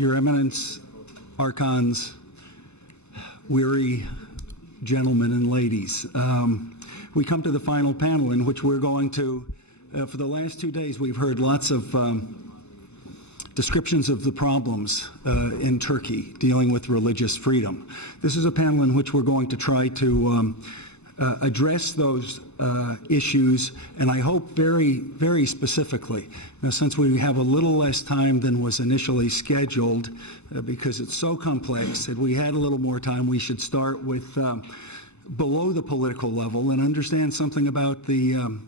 Your Eminence, Archons, weary gentlemen and ladies, we come to the final panel in which we're going to, for the last 2 days, we've heard lots of descriptions of the problems in Turkey dealing with religious freedom. This is a panel in which we're going to try to address those issues, and I hope very, very specifically. Now, since we have a little less time than was initially scheduled, because it's so complex, if we had a little more time, we should start with below the political level and understand something about the,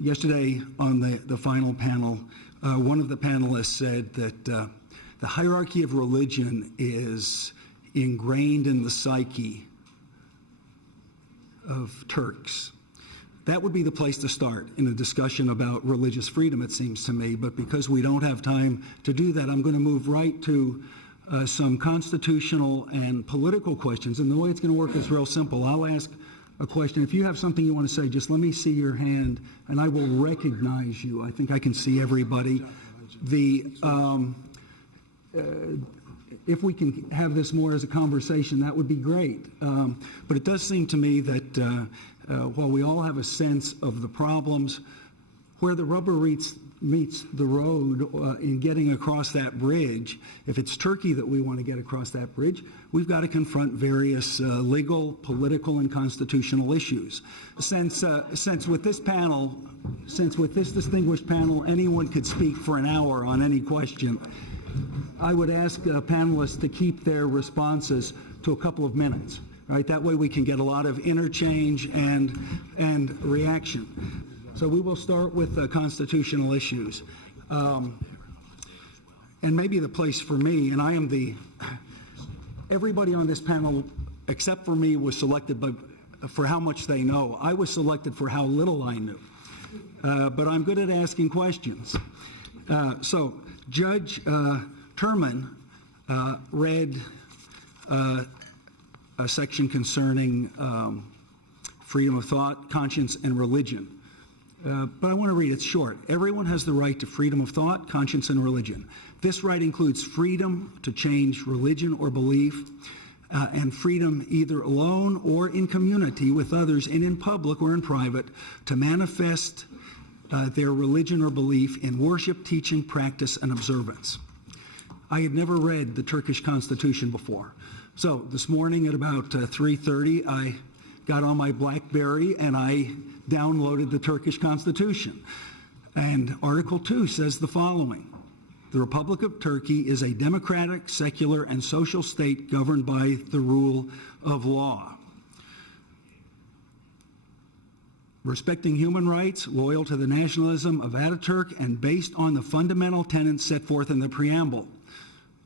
yesterday on the final panel, one of the panelists said that the hierarchy of religion is ingrained in the psyche of Turks. That would be the place to start in a discussion about religious freedom, it seems to me, but because we don't have time to do that, I'm going to move right to some constitutional and political questions, and the way it's going to work is real simple. I'll ask a question. If you have something you want to say, just let me see your hand, and I will recognize you. I think I can see everybody. If we can have this more as a conversation, that would be great. But it does seem to me that while we all have a sense of the problems, where the rubber meets the road in getting across that bridge, if it's Turkey that we want to get across that bridge, we've got to confront various legal, political, and constitutional issues. Since with this distinguished panel, anyone could speak for an hour on any question, I would ask panelists to keep their responses to a couple of minutes. Right? That way we can get a lot of interchange and reaction. So we will start with constitutional issues. And maybe the place for me, and I am everybody on this panel except for me was selected for how much they know. I was selected for how little I knew. But I'm good at asking questions. So Judge Turman read a section concerning freedom of thought, conscience, and religion. But I want to read it. It's short. Everyone has the right to freedom of thought, conscience, and religion. This right includes freedom to change religion or belief, and freedom either alone or in community with others and in public or in private to manifest their religion or belief in worship, teaching, practice, and observance. I had never read the Turkish Constitution before. So this morning at about 3:30, I got on my BlackBerry and I downloaded the Turkish Constitution. And Article 2 says the following: the Republic of Turkey is a democratic, secular, and social state governed by the rule of law. Respecting human rights, loyal to the nationalism of Ataturk, and based on the fundamental tenets set forth in the preamble.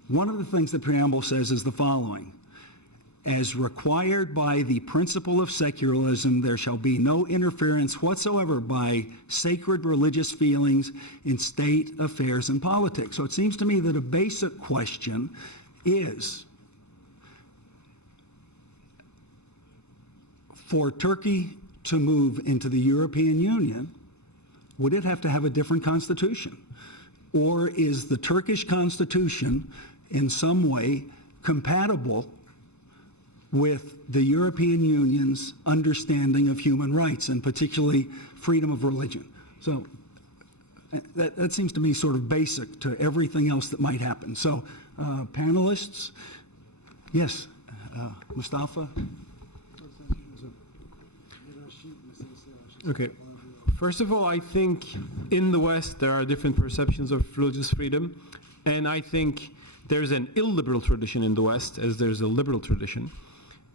One of the things the preamble says is the following: as required by the principle of secularism, there shall be no interference whatsoever by sacred religious feelings in state affairs and politics. So it seems to me that a basic question is, for Turkey to move into the European Union, would it have to have a different constitution? Or is the Turkish constitution in some way compatible with the European Union's understanding of human rights, and particularly freedom of religion? So that seems to me sort of basic to everything else that might happen. So panelists, yes, Mustafa? Okay. First of all, I think in the West there are different perceptions of religious freedom, and I think there's an illiberal tradition in the West as there's a liberal tradition.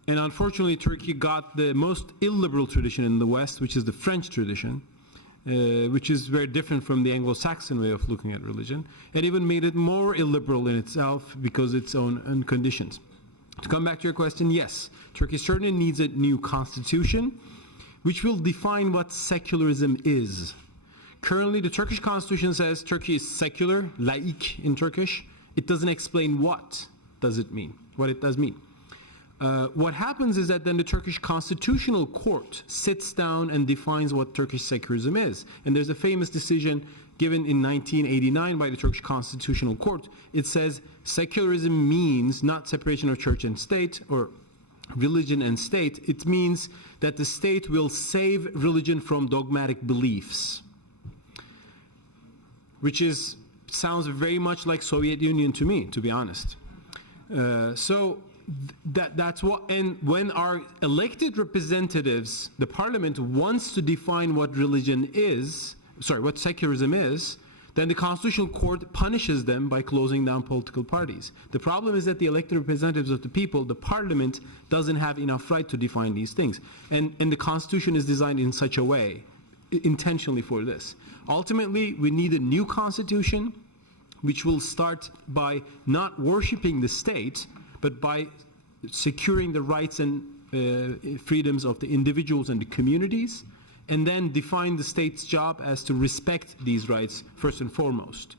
And unfortunately, Turkey got the most illiberal tradition in the West, which is the French tradition, which is very different from the Anglo-Saxon way of looking at religion, and even made it more illiberal in itself because of its own conditions. To come back to your question, yes, Turkey certainly needs a new constitution, which will define what secularism is. Currently, the Turkish constitution says Turkey is secular, laik in Turkish. It doesn't explain what it does mean. What happens is that then the Turkish Constitutional Court sits down and defines what Turkish secularism is. And there's a famous decision given in 1989 by the Turkish Constitutional Court. It says secularism means not separation of church and state or religion and state. It means that the state will save religion from dogmatic beliefs, which sounds very much like Soviet Union to me, to be honest. That's what, and when our elected representatives, the parliament wants to define what what secularism is, then the Constitutional Court punishes them by closing down political parties. The problem is that the elected representatives of the people, the parliament, doesn't have enough right to define these things. And the Constitution is designed in such a way, intentionally for this. Ultimately, we need a new Constitution, which will start by not worshiping the state, but by securing the rights and freedoms of the individuals and the communities, and then define the state's job as to respect these rights first and foremost.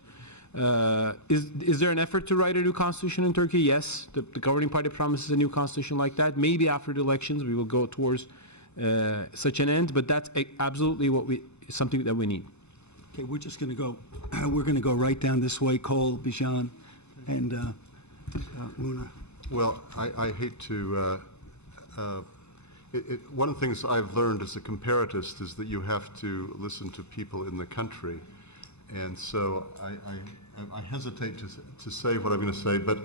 Is there an effort to write a new constitution in Turkey? Yes. The governing party promises a new constitution like that. Maybe after the elections we will go towards such an end, but that's absolutely something that we need. Okay, we're just going to go. We're going to go right down this way. Cole, Bican, and Muna. Well, I hate to. One of the things I've learned as a comparatist is that you have to listen to people in the country, and so I hesitate to say what I'm going to say. But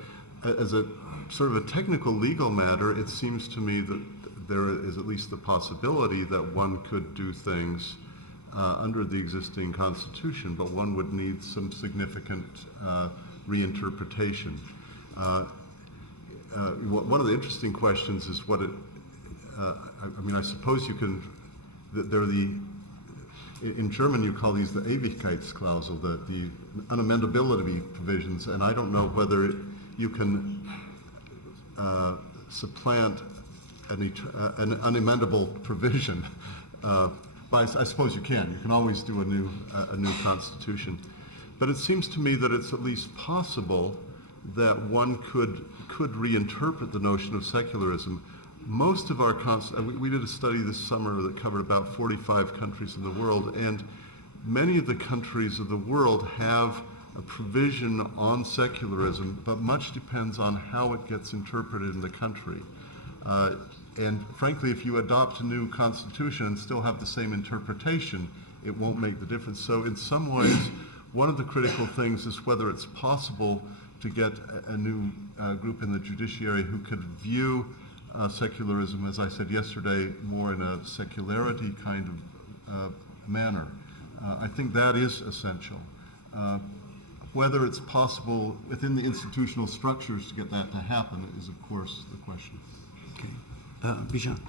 as a sort of a technical legal matter, it seems to me that there is at least the possibility that one could do things under the existing constitution, but one would need some significant reinterpretation. One of the interesting questions is what it. I suppose you can. They're in German you call these the Ewigkeitsklausel, the unamendability provisions, and I don't know whether you can supplant an unamendable provision. But I suppose you can. You can always do a new constitution. But it seems to me that it's at least possible that one could reinterpret the notion of secularism. Most of our we did a study this summer that covered about 45 countries in the world, and many of the countries of the world have a provision on secularism, but much depends on how it gets interpreted in the country. And frankly, if you adopt a new constitution and still have the same interpretation, it won't make the difference. So in some ways, one of the critical things is whether it's possible to get a new group in the judiciary who could view secularism, as I said yesterday, more in a secularity kind of manner. I think that is essential. Whether it's possible within the institutional structures to get that to happen is, of course, the question. Okay. Bican.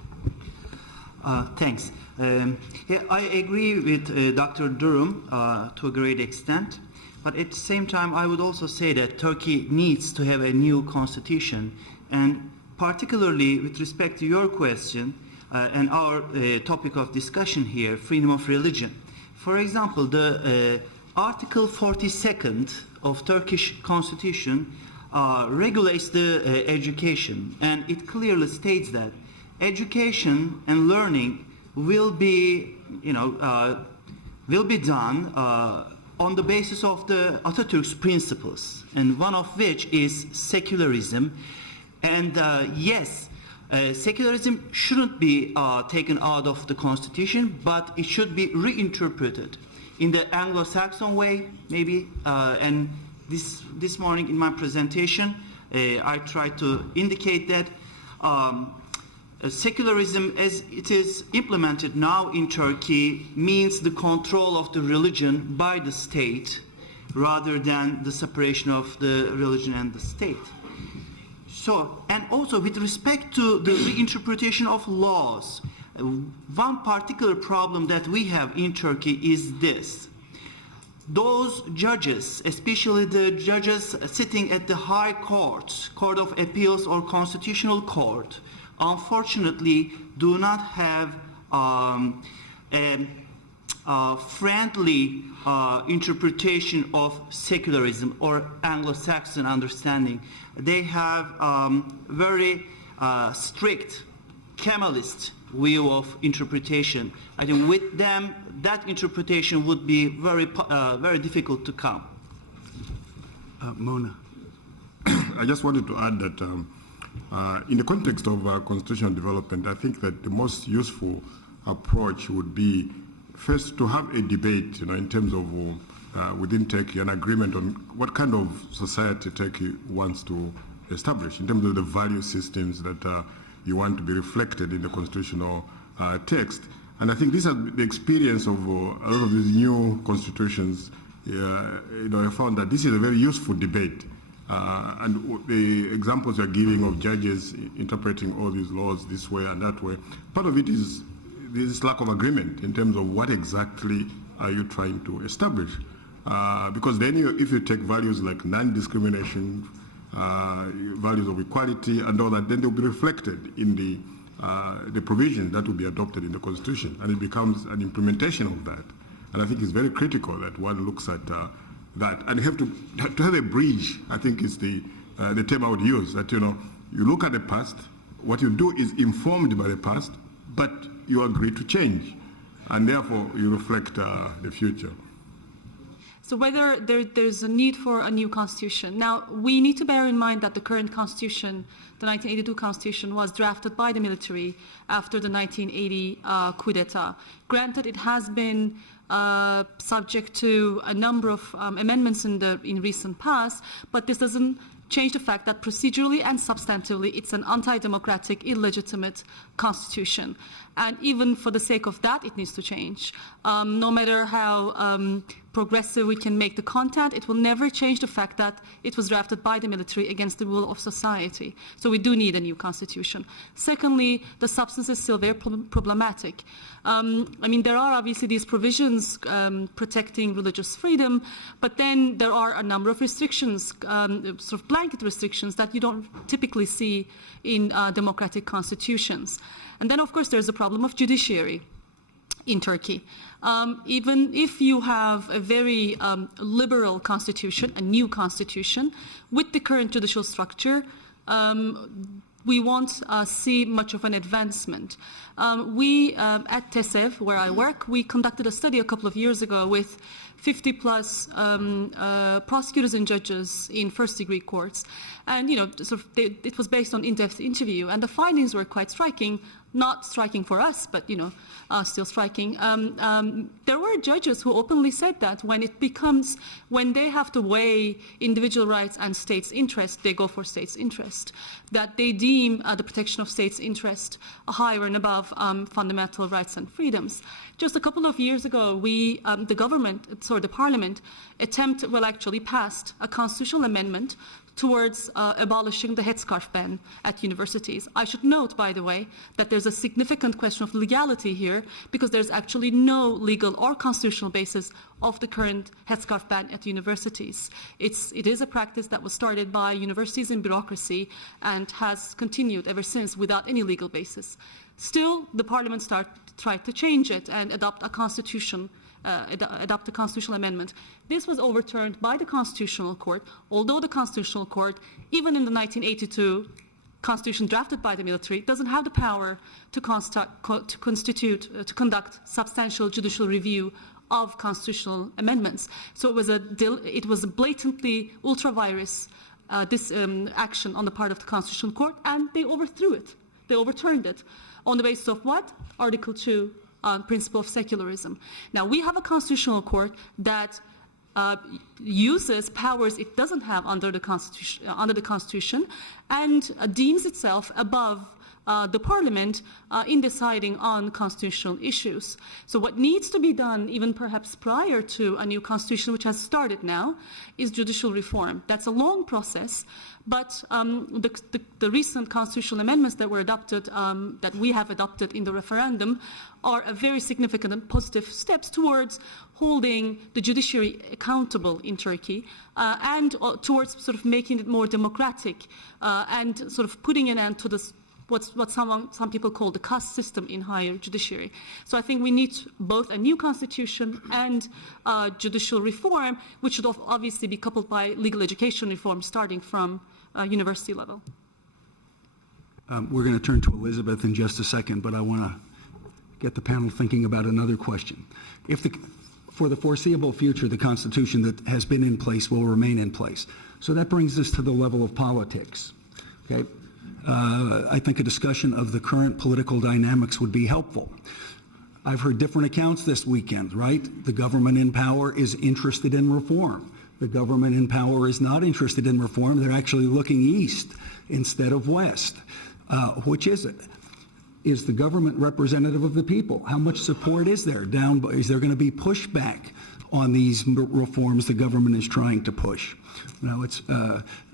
Thanks. I agree with Dr. Durham to a great extent, but at the same time I would also say that Turkey needs to have a new constitution, and particularly with respect to your question and our topic of discussion here, freedom of religion. For example, the Article 42nd of Turkish Constitution regulates the education, and it clearly states that education and learning will be done on the basis of the Atatürk's principles, and one of which is secularism. And yes, secularism shouldn't be taken out of the constitution, but it should be reinterpreted in the Anglo-Saxon way, maybe. And this morning in my presentation, I tried to indicate that secularism, as it is implemented now in Turkey, means the control of the religion by the state rather than the separation of the religion and the state. So, and also with respect to the reinterpretation of laws, one particular problem that we have in Turkey is this. Those judges, especially the judges sitting at the High Court, Court of Appeals or Constitutional Court, unfortunately do not have a friendly interpretation of secularism or Anglo-Saxon understanding. They have very strict Kemalist view of interpretation. I think with them, that interpretation would be very difficult to come. Mona. I just wanted to add that in the context of constitutional development, I think that the most useful approach would be first to have a debate, in terms of within Turkey, an agreement on what kind of society Turkey wants to establish in terms of the value systems that you want to be reflected in the constitutional text. And I think this is the experience of a lot of these new constitutions. I found that this is a very useful debate. And the examples you're giving of judges interpreting all these laws this way and that way, part of it is this lack of agreement in terms of what exactly are you trying to establish. Because then if you take values like non-discrimination, values of equality and all that, then they'll be reflected in the provision that will be adopted in the Constitution, and it becomes an implementation of that. And I think it's very critical that one looks at that, and you have to have a bridge. I think is the term I would use. That you look at the past, what you do is informed by the past, but you agree to change, and therefore you reflect the future. So whether there's a need for a new constitution. Now, we need to bear in mind that the current constitution, the 1982 constitution, was drafted by the military after the 1980 coup d'etat. Granted, it has been subject to a number of amendments in recent past, but this doesn't change the fact that procedurally and substantively it's an anti-democratic, illegitimate constitution. And even for the sake of that, it needs to change. No matter how progressive we can make the content, it will never change the fact that it was drafted by the military against the will of society. So we do need a new constitution. Secondly, the substance is still very problematic. There are obviously these provisions protecting religious freedom, but then there are a number of restrictions, sort of blanket restrictions that you don't typically see in democratic constitutions. And then, of course, there's the problem of judiciary in Turkey. Even if you have a very liberal constitution, a new constitution, with the current judicial structure, we won't see much of an advancement. We at TESEV, where I work, we conducted a study a couple of years ago with 50 plus prosecutors and judges in first-degree courts. And, it was based on in-depth interview, and the findings were quite striking. Not striking for us, but, still striking. There were judges who openly said that when they have to weigh individual rights and states' interest, they go for states' interest. That they deem the protection of states' interest higher and above fundamental rights and freedoms. Just a couple of years ago, the parliament actually passed a constitutional amendment towards abolishing the headscarf ban at universities. I should note, by the way, that there's a significant question of legality here, because there's actually no legal or constitutional basis of the current headscarf ban at universities. It is a practice that was started by universities and bureaucracy and has continued ever since without any legal basis. Still, the parliament tried to change it and adopt a constitutional amendment. This was overturned by the Constitutional Court, although the Constitutional Court, even in the 1982 constitution drafted by the military, doesn't have the power to conduct substantial judicial review of constitutional amendments. So it was a blatantly ultra-virus action on the part of the Constitutional Court, and they overthrew it. They overturned it. On the basis of what? Article 2. Principle of secularism. Now, we have a constitutional court that uses powers it doesn't have under the Constitution, and deems itself above the parliament in deciding on constitutional issues. So what needs to be done, even perhaps prior to a new constitution, which has started now, is judicial reform. That's a long process, but the recent constitutional amendments that were adopted, that we have adopted in the referendum, are a very significant and positive steps towards holding the judiciary accountable in Turkey, and towards sort of making it more democratic, and sort of putting an end to this what some people call the caste system in higher judiciary. So I think we need both a new constitution and judicial reform, which should obviously be coupled by legal education reform starting from university level. We're going to turn to Elizabeth in just a second, but I want to get the panel thinking about another question. For the foreseeable future, the Constitution that has been in place will remain in place. So that brings us to the level of politics. Okay? I think a discussion of the current political dynamics would be helpful. I've heard different accounts this weekend, right? The government in power is interested in reform. The government in power is not interested in reform. They're actually looking east instead of west. Which is it? Is the government representative of the people? How much support is there? Is there going to be pushback on these reforms the government is trying to push? It's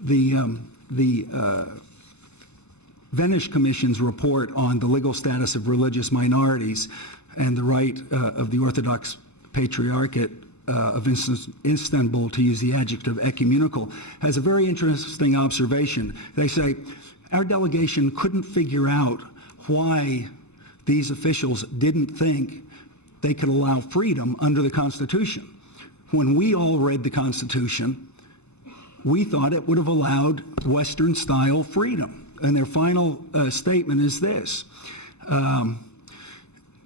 the Venice Commission's report on the legal status of religious minorities and the right of the Orthodox Patriarchate of Istanbul to use the adjective ecumenical has a very interesting observation. They say, our delegation couldn't figure out why these officials didn't think they could allow freedom under the Constitution. When we all read the Constitution, we thought it would have allowed Western-style freedom. And their final statement is this.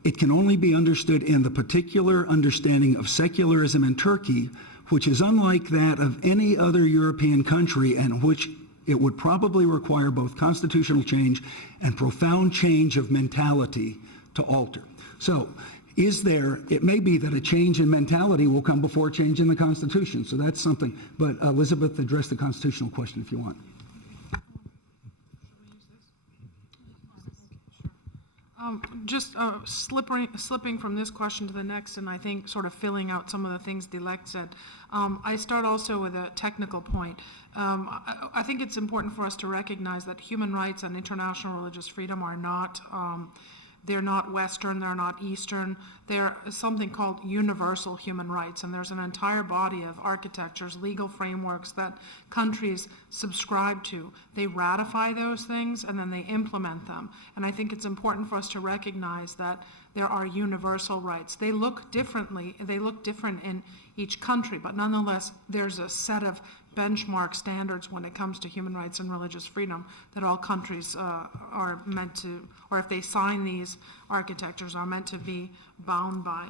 It can only be understood in the particular understanding of secularism in Turkey, which is unlike that of any other European country, and which it would probably require both constitutional change and profound change of mentality to alter. So, it may be that a change in mentality will come before change in the Constitution. So that's something. But Elizabeth, address the constitutional question if you want. Slipping from this question to the next, and I think sort of filling out some of the things Dilek said. I start also with a technical point. I think it's important for us to recognize that human rights and international religious freedom are not, they're not Western, they're not Eastern. They're something called universal human rights, and there's an entire body of architectures, legal frameworks that countries subscribe to. They ratify those things, and then they implement them. And I think it's important for us to recognize that there are universal rights. They look different in each country, but nonetheless, there's a set of benchmark standards when it comes to human rights and religious freedom that all countries are meant to, or if they sign these architectures, are meant to be bound by.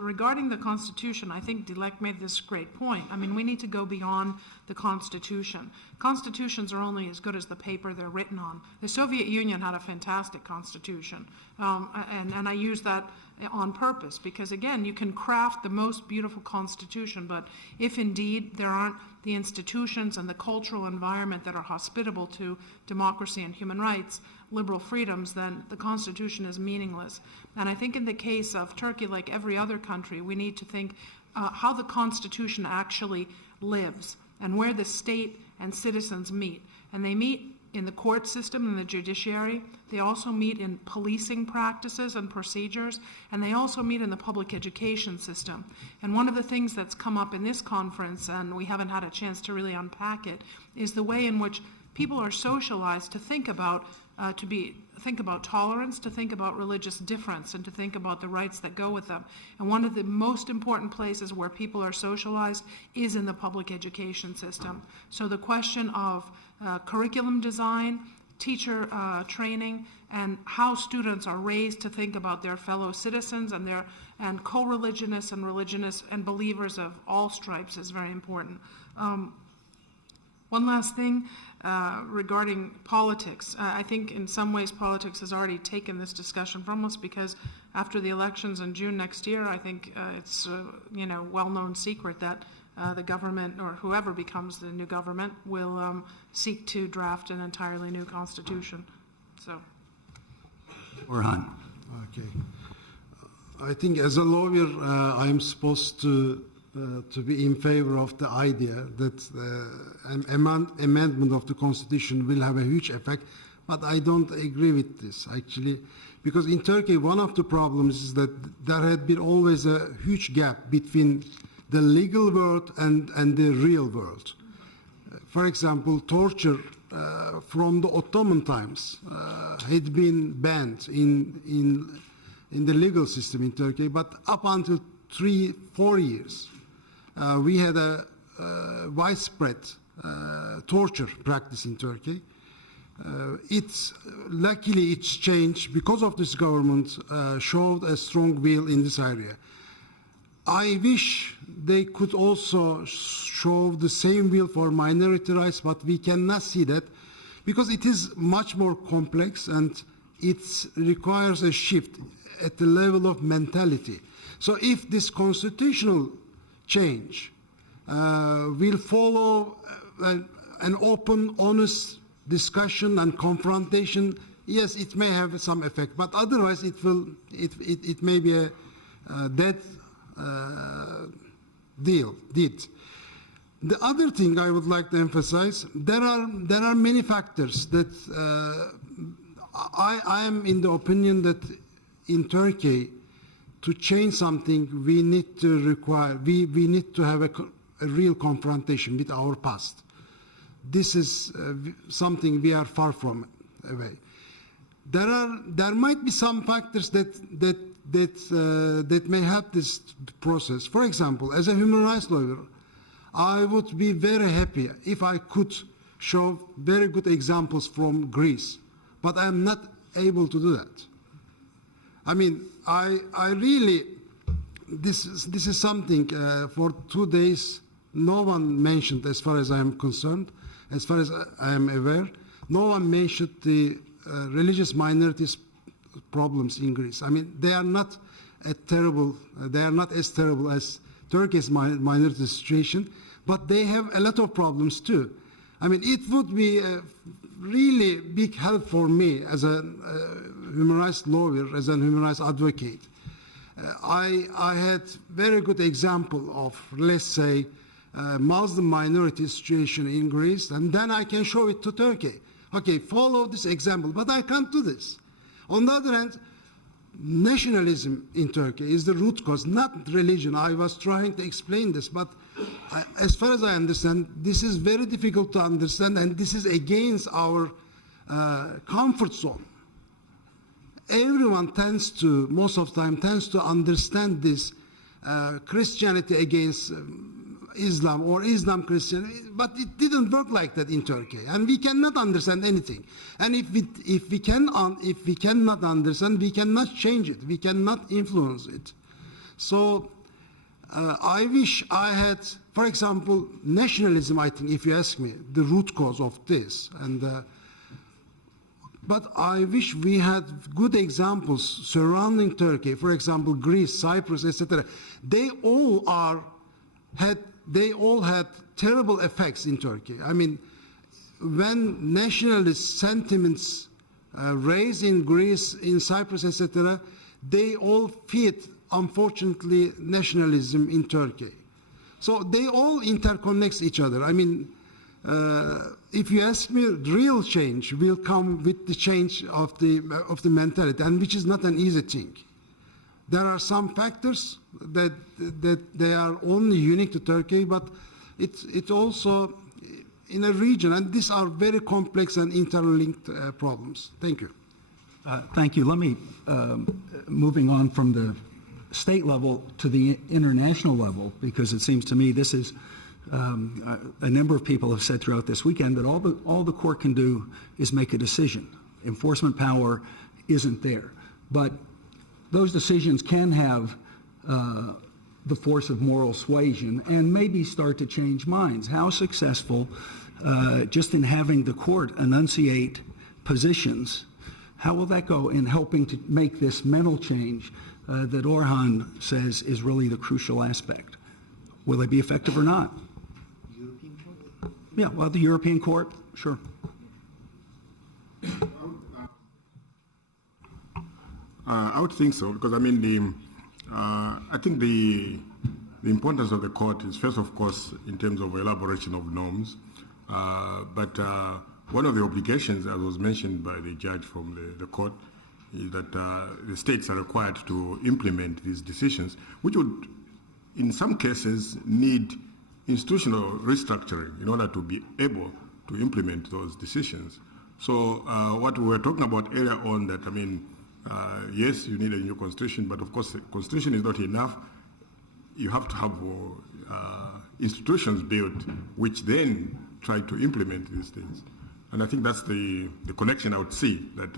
Regarding the Constitution, I think Dilek made this great point. I mean, we need to go beyond the Constitution. Constitutions are only as good as the paper they're written on. The Soviet Union had a fantastic Constitution, and I use that on purpose because, again, you can craft the most beautiful Constitution, but if indeed there aren't the institutions and the cultural environment that are hospitable to democracy and human rights, liberal freedoms, then the Constitution is meaningless. And I think in the case of Turkey, like every other country, we need to think how the Constitution actually lives and where the state and citizens meet. And they meet in the court system and the judiciary. They also meet in policing practices and procedures, and they also meet in the public education system. And one of the things that's come up in this conference, and we haven't had a chance to really unpack it, is the way in which people are socialized to think about tolerance, to think about religious difference, and to think about the rights that go with them. And one of the most important places where people are socialized is in the public education system. So the question of curriculum design, teacher training, and how students are raised to think about their fellow citizens and co-religionists and religionists and believers of all stripes is very important. One last thing regarding politics. I think in some ways politics has already taken this discussion from us because after the elections in June next year, I think it's well-known secret that the government or whoever becomes the new government will seek to draft an entirely new constitution. So, Orhan. Okay. I think as a lawyer, I'm supposed to be in favor of the idea that an amendment of the Constitution will have a huge effect, but I don't agree with this, actually, because in Turkey, one of the problems is that there had been always a huge gap between the legal world and the real world. For example, torture from the Ottoman times had been banned in the legal system in Turkey, but up until 3-4 years, we had a widespread torture practice in Turkey. Luckily it's changed because of this government showed a strong will in this area. I wish they could also show the same will for minority rights, but we cannot see that because it is much more complex and it requires a shift at the level of mentality. So if this constitutional change will follow an open, honest discussion and confrontation, yes, it may have some effect, but otherwise it may be a dead deed. The other thing I would like to emphasize, there are many factors that I am in the opinion that in Turkey, to change something, we need to have a real confrontation with our past. This is something we are far from away. There might be some factors that may help this process. For example, as a human rights lawyer, I would be very happy if I could show very good examples from Greece, but I am not able to do that. I mean, I really, this is something for 2 days no one mentioned, as far as I am concerned, as far as I am aware, no one mentioned the religious minorities problems in Greece. I mean, they are not as terrible as Turkey's minority situation, but they have a lot of problems too. I mean, it would be a really big help for me as a human rights lawyer, as a human rights advocate. I had very good example of, let's say, Muslim minority situation in Greece, and then I can show it to Turkey. Okay, follow this example, but I can't do this. On the other hand, nationalism in Turkey is the root cause, not religion. I was trying to explain this, but as far as I understand, this is very difficult to understand, and this is against our comfort zone. Everyone most of the time tends to understand this Christianity against Islam or Islam Christianity, but it didn't work like that in Turkey, and we cannot understand anything. And if we cannot understand, we cannot change it, we cannot influence it. So I wish I had, for example, nationalism. I think, if you ask me, the root cause of this, and but I wish we had good examples surrounding Turkey. For example, Greece, Cyprus, etc. They all had terrible effects in Turkey. I mean, when nationalist sentiments raised in Greece, in Cyprus, etc., they all feed, unfortunately, nationalism in Turkey. So they all interconnect each other. I mean, if you ask me, real change will come with the change of the mentality, and which is not an easy thing. There are some factors that they are only unique to Turkey, but it's also in a region, and these are very complex and interlinked problems. Thank you. Thank you. Let me, moving on from the state level to the international level, because it seems to me this is, a number of people have said throughout this weekend that all the court can do is make a decision. Enforcement power isn't there. But those decisions can have the force of moral suasion and maybe start to change minds. How successful, just in having the court enunciate positions, how will that go in helping to make this mental change that Orhan says is really the crucial aspect? Will they be effective or not? European Court? Yeah, well, the European Court, sure. I would think so, because I mean, I think the importance of the court is first, of course, in terms of elaboration of norms, but one of the obligations, as was mentioned by the judge from the court, is that the states are required to implement these decisions, which would, in some cases, need institutional restructuring in order to be able to implement those decisions. So what we were talking about earlier on, that, I mean, yes, you need a new constitution, but of course, the constitution is not enough. You have to have institutions built which then try to implement these things. And I think that's the connection I would see, that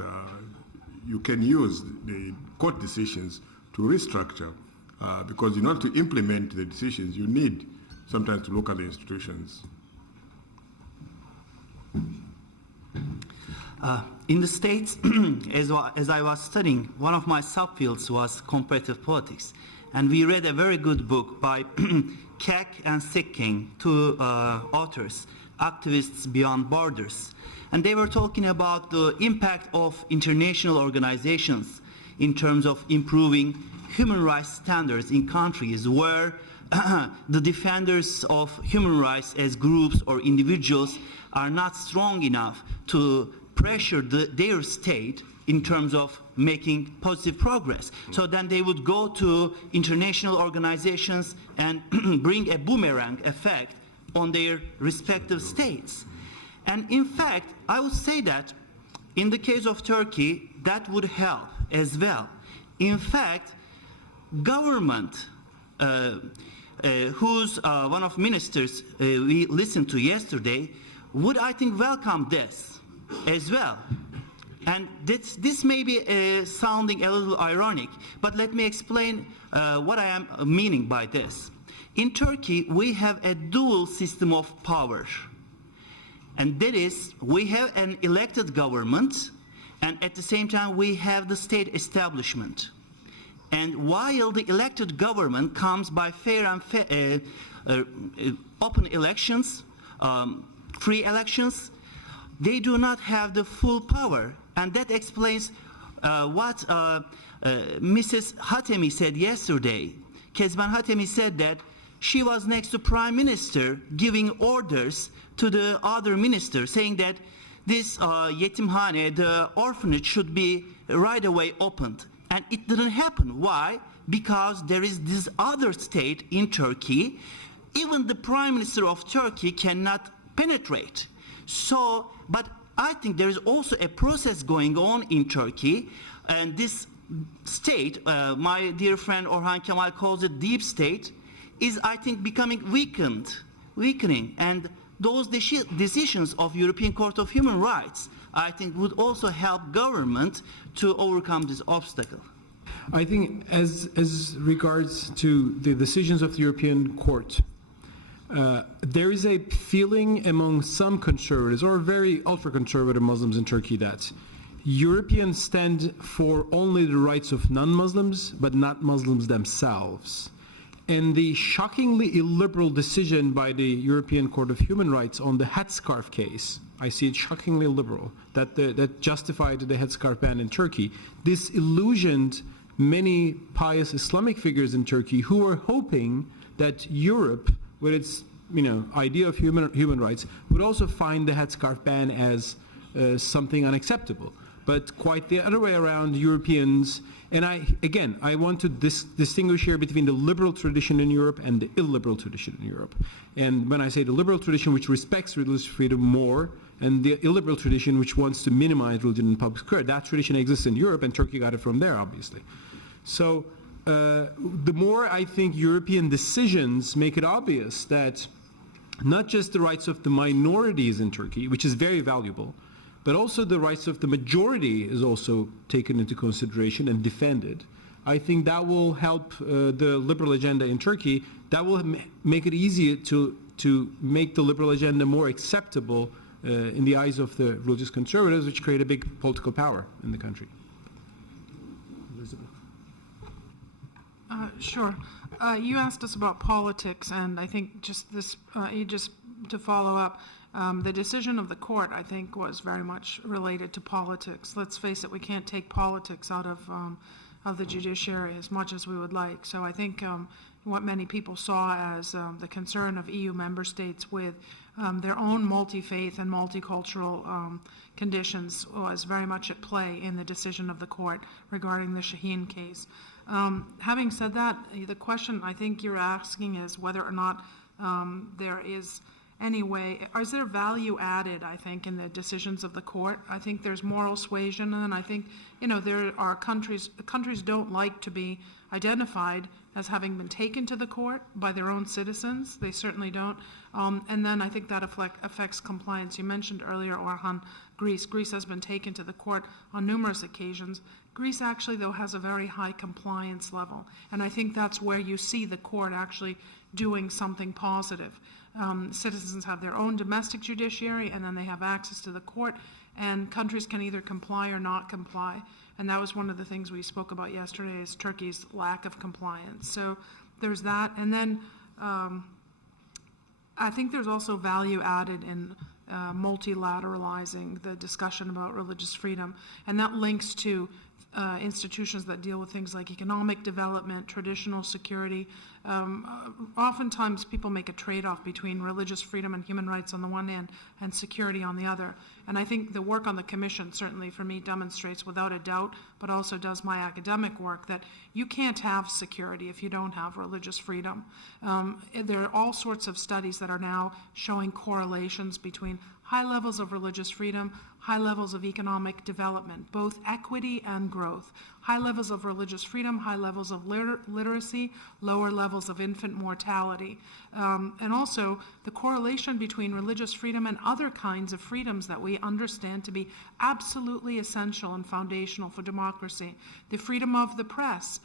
you can use the court decisions to restructure, because in order to implement the decisions, you need sometimes to look at the institutions. In the States, as I was studying, one of my subfields was comparative politics. And we read a very good book by Keck and Sicking, two authors, Activists Beyond Borders. And they were talking about the impact of international organizations in terms of improving human rights standards in countries where the defenders of human rights as groups or individuals are not strong enough to pressure their state in terms of making positive progress. So then they would go to international organizations and bring a boomerang effect on their respective states. And in fact, I would say that in the case of Turkey, that would help as well. In fact, government, whose one of ministers we listened to yesterday, would, I think, welcome this as well. And this may be sounding a little ironic, but let me explain what I am meaning by this. In Turkey, we have a dual system of power. And that is, we have an elected government, and at the same time, we have the state establishment. And while the elected government comes by fair and open elections, free elections, they do not have the full power. And that explains what Mrs. Hatemi said yesterday. Kezban Hatemi said that she was next to Prime Minister giving orders to the other minister, saying that this yetimhane, the orphanage, should be right away opened. And it didn't happen. Why? Because there is this other state in Turkey. Even the Prime Minister of Turkey cannot penetrate. So, but I think there is also a process going on in Turkey, and this state, my dear friend Orhan Kemal calls it deep state, is, I think, becoming weakening. And those decisions of European Court of Human Rights, I think, would also help government to overcome this obstacle. I think as regards to the decisions of the European Court, there is a feeling among some conservatives or very ultra-conservative Muslims in Turkey that Europeans stand for only the rights of non-Muslims, but not Muslims themselves. And the shockingly illiberal decision by the European Court of Human Rights on the headscarf case, I see it shockingly liberal, that justified the headscarf ban in Turkey. This illusioned many pious Islamic figures in Turkey who were hoping that Europe, with its idea of human rights, would also find the headscarf ban as something unacceptable. But quite the other way around, Europeans, and I want to distinguish here between the liberal tradition in Europe and the illiberal tradition in Europe. And when I say the liberal tradition, which respects religious freedom more, and the illiberal tradition, which wants to minimize religion in public square, that tradition exists in Europe, and Turkey got it from there, obviously. So the more I think European decisions make it obvious that not just the rights of the minorities in Turkey, which is very valuable, but also the rights of the majority is also taken into consideration and defended. I think that will help the liberal agenda in Turkey. That will make it easier to make the liberal agenda more acceptable in the eyes of the religious conservatives, which create a big political power in the country. Sure. You asked us about politics, and I think just to follow up, the decision of the court, I think, was very much related to politics. Let's face it, we can't take politics out of the judiciary as much as we would like. So I think what many people saw as the concern of EU member states with their own multi-faith and multicultural conditions was very much at play in the decision of the court regarding the Sahin case. Having said that, the question I think you're asking is whether or not there is any way, is there value added, I think, in the decisions of the court? I think there's moral suasion, and I think, there are countries don't like to be identified as having been taken to the court by their own citizens. They certainly don't. And then I think that affects compliance. You mentioned earlier, Orhan, Greece. Greece has been taken to the court on numerous occasions. Greece actually, though, has a very high compliance level. And I think that's where you see the court actually doing something positive. Citizens have their own domestic judiciary, and then they have access to the court, and countries can either comply or not comply. And that was one of the things we spoke about yesterday, is Turkey's lack of compliance. So there's that. And then I think there's also value added in multilateralizing the discussion about religious freedom. And that links to institutions that deal with things like economic development, traditional security. Oftentimes people make a trade-off between religious freedom and human rights on the one hand and security on the other. And I think the work on the Commission certainly for me demonstrates without a doubt, but also does my academic work, that you can't have security if you don't have religious freedom. There are all sorts of studies that are now showing correlations between high levels of religious freedom, high levels of economic development, both equity and growth. High levels of religious freedom, high levels of literacy, lower levels of infant mortality. And also the correlation between religious freedom and other kinds of freedoms that we understand to be absolutely essential and foundational for democracy. The freedom of the press.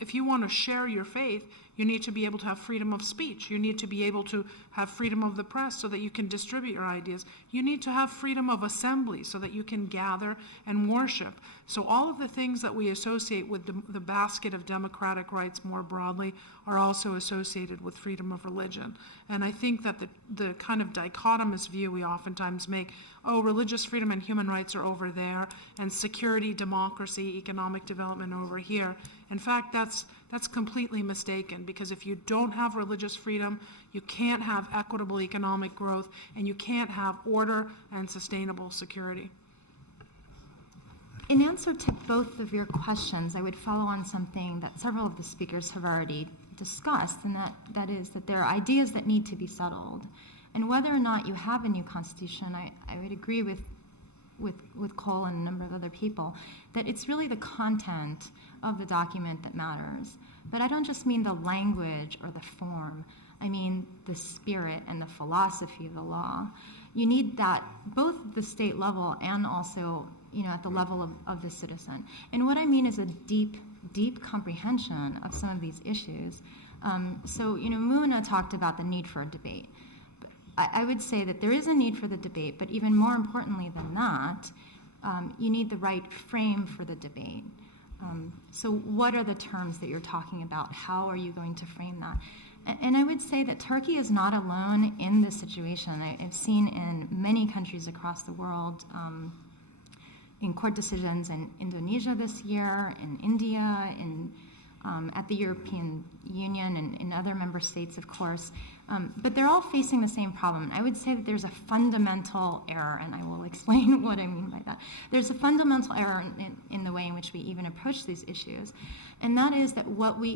If you want to share your faith, you need to be able to have freedom of speech. You need to be able to have freedom of the press so that you can distribute your ideas. You need to have freedom of assembly so that you can gather and worship. So all of the things that we associate with the basket of democratic rights more broadly are also associated with freedom of religion. And I think that the kind of dichotomous view we oftentimes make, oh, religious freedom and human rights are over there, and security, democracy, economic development over here. In fact, that's completely mistaken, because if you don't have religious freedom, you can't have equitable economic growth, and you can't have order and sustainable security. In answer to both of your questions, I would follow on something that several of the speakers have already discussed, and that is that there are ideas that need to be settled. And whether or not you have a new constitution, I would agree with Cole and a number of other people, that it's really the content of the document that matters. But I don't just mean the language or the form. I mean the spirit and the philosophy of the law. You need that both at the state level and also, at the level of the citizen. And what I mean is a deep, deep comprehension of some of these issues. Muna talked about the need for a debate. I would say that there is a need for the debate, but even more importantly than that, you need the right frame for the debate. So what are the terms that you're talking about? How are you going to frame that? And I would say that Turkey is not alone in this situation. I've seen in many countries across the world, in court decisions in Indonesia this year, in India, at the European Union and in other member states, of course. But they're all facing the same problem. I would say that there's a fundamental error, and I will explain what I mean by that. There's a fundamental error in the way in which we even approach these issues, and that is that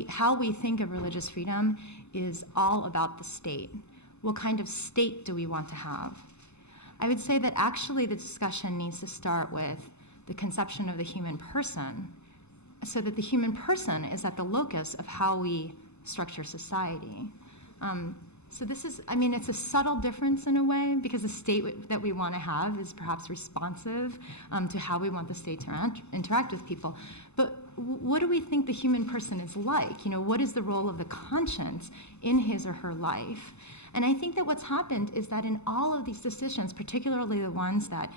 how we think of religious freedom is all about the state. What kind of state do we want to have? I would say that actually the discussion needs to start with the conception of the human person, so that the human person is at the locus of how we structure society. So this is, it's a subtle difference in a way, because the state that we want to have is perhaps responsive to how we want the state to interact with people. But what do we think the human person is like? What is the role of the conscience in his or her life? And I think that what's happened is that in all of these decisions, particularly the ones that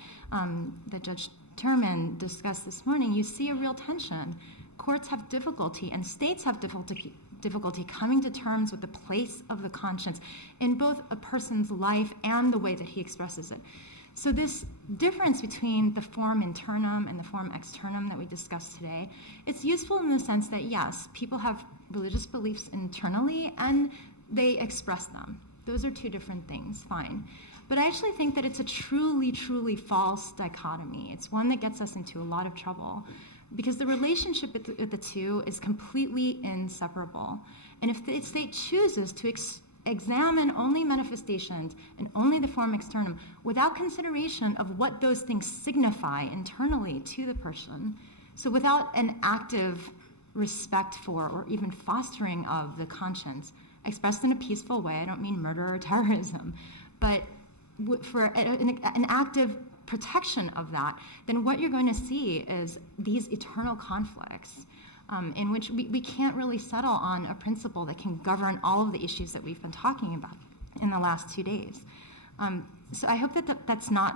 Judge Turman discussed this morning, you see a real tension. Courts have difficulty, and states have difficulty coming to terms with the place of the conscience in both a person's life and the way that he expresses it. So this difference between the form internum and the form externum that we discussed today, it's useful in the sense that, yes, people have religious beliefs internally and they express them. Those are two different things, fine. But I actually think that it's a truly, truly false dichotomy. It's one that gets us into a lot of trouble, because the relationship with the two is completely inseparable. And if the state chooses to examine only manifestations and only the form externum without consideration of what those things signify internally to the person, so without an active respect for or even fostering of the conscience, expressed in a peaceful way. I don't mean murder or terrorism, but for an active protection of that, then what you're going to see is these eternal conflicts in which we can't really settle on a principle that can govern all of the issues that we've been talking about in the last 2 days. So I hope that's not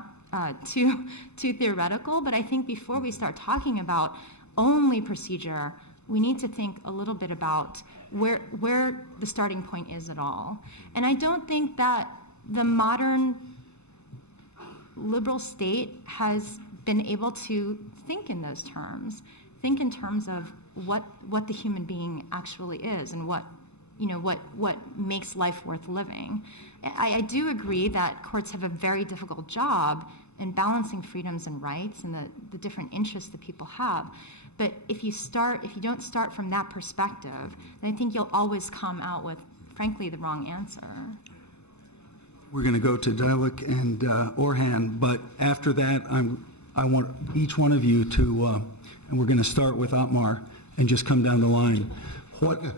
too theoretical, but I think before we start talking about only procedure, we need to think a little bit about where the starting point is at all. And I don't think that the modern liberal state has been able to think in those terms, think in terms of what the human being actually is and what makes life worth living. I do agree that courts have a very difficult job in balancing freedoms and rights and the different interests that people have. But if you don't start from that perspective, then I think you'll always come out with, frankly, the wrong answer. We're going to go to Dilek and Orhan, but after that, I want each one of you to, and we're going to start with Otmar and just come down the line.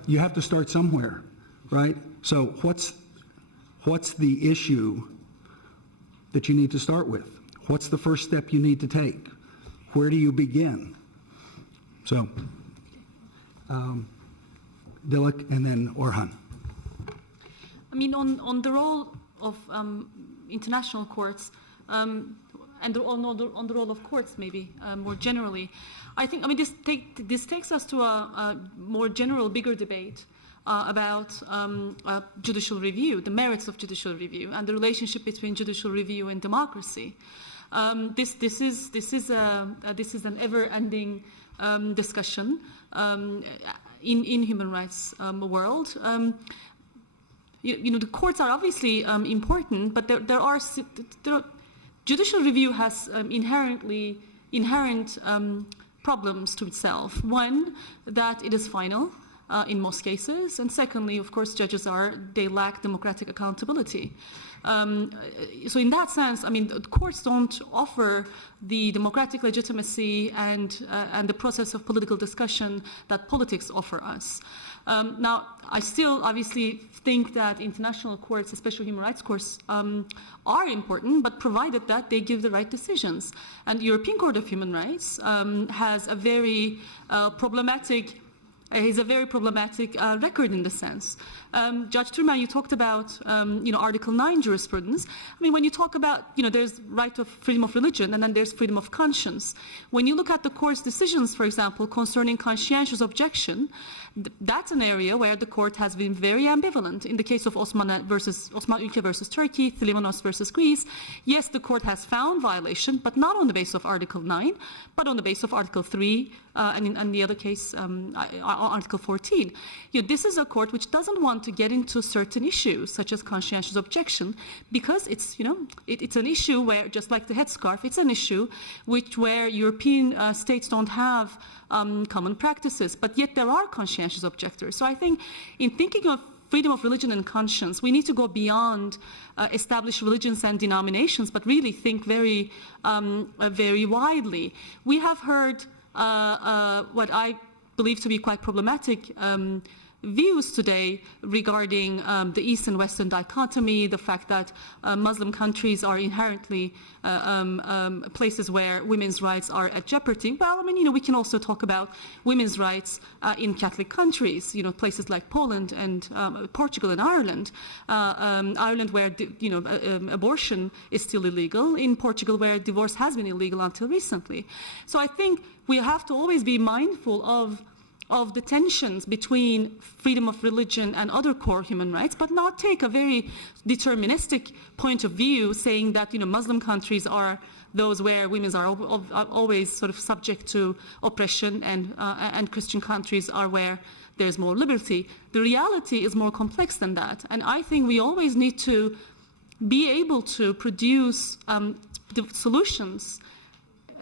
You have to start somewhere, right? So what's the issue that you need to start with? What's the first step you need to take? Where do you begin? So, Dilek and then Orhan. I mean, on the role of international courts and on the role of courts, maybe more generally, I think. I mean, this takes us to a more general, bigger debate about judicial review, the merits of judicial review, and the relationship between judicial review and democracy. This is an ever-ending discussion in human rights world. The courts are obviously important, but there are judicial review has inherent problems to itself. One, that it is final in most cases, and secondly, of course, judges they lack democratic accountability. So in that sense, I mean, the courts don't offer the democratic legitimacy and the process of political discussion that politics offer us. Now, I still obviously think that international courts, especially human rights courts, are important, but provided that they give the right decisions. And the European Court of Human Rights has a very problematic record in this sense. Judge Turman, you talked about Article 9 jurisprudence. I mean, when you talk about, there's right of freedom of religion and then there's freedom of conscience. When you look at the court's decisions, for example, concerning conscientious objection, that's an area where the court has been very ambivalent. In the case of Osman Ülke versus Turkey, Thilimanos versus Greece, yes, the court has found violation, but not on the basis of Article 9, but on the basis of Article 3, and in the other case, Article 14. This is a court which doesn't want to get into certain issues, such as conscientious objection, because it's an issue where, just like the headscarf, it's an issue where European states don't have common practices, but yet there are conscientious objectors. So I think in thinking of freedom of religion and conscience, we need to go beyond established religions and denominations, but really think very, very widely. We have heard what I believe to be quite problematic views today regarding the East and Western dichotomy, the fact that Muslim countries are inherently places where women's rights are at jeopardy. Well, I mean, we can also talk about women's rights in Catholic countries, places like Poland and Portugal and Ireland. Ireland, where abortion is still illegal. In Portugal, where divorce has been illegal until recently. So I think we have to always be mindful of the tensions between freedom of religion and other core human rights, but not take a very deterministic point of view saying that Muslim countries are those where women are always sort of subject to oppression and Christian countries are where there's more liberty. The reality is more complex than that, and I think we always need to be able to produce the solutions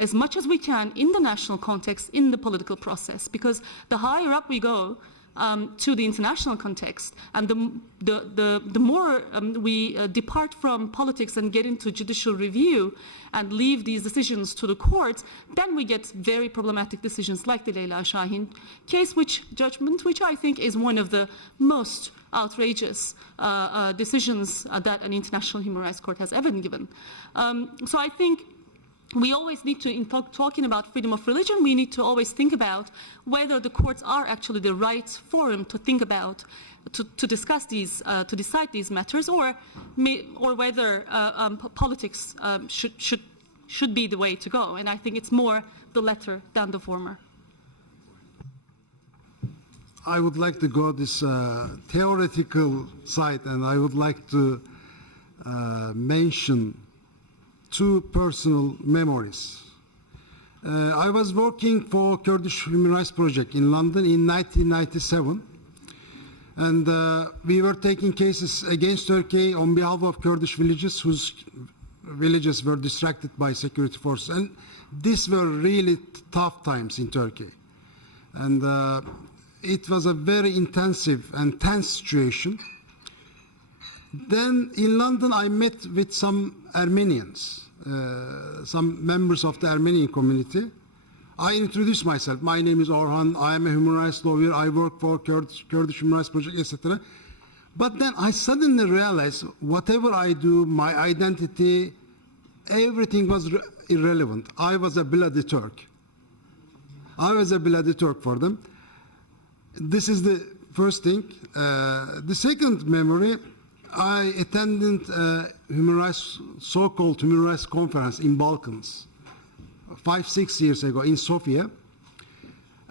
as much as we can in the national context, in the political process, because the higher up we go, to the international context, and the more we depart from politics and get into judicial review and leave these decisions to the courts, then we get very problematic decisions like the Leyla Şahin case, judgment, which I think is one of the most outrageous decisions that an international human rights court has ever given. So I think we always need to, in talking about freedom of religion, we need to always think about whether the courts are actually the right forum to think about, to discuss these, to decide these matters, or whether politics should be the way to go. And I think it's more the latter than the former. I would like to go this theoretical side, and I would like to mention two personal memories. I was working for Kurdish Human Rights Project in London in 1997, and we were taking cases against Turkey on behalf of Kurdish villages whose villages were distracted by security forces. And these were really tough times in Turkey. And it was a very intensive and tense situation. Then in London, I met with some Armenians, some members of the Armenian community. I introduced myself. My name is Orhan. I am a human rights lawyer. I work for Kurdish Human Rights Project, etc. But then I suddenly realized whatever I do, my identity, everything was irrelevant. I was a bloody Turk. I was a bloody Turk for them. This is the first thing. The second memory, I attended so-called human rights conference in Balkans 5-6 years ago in Sofia.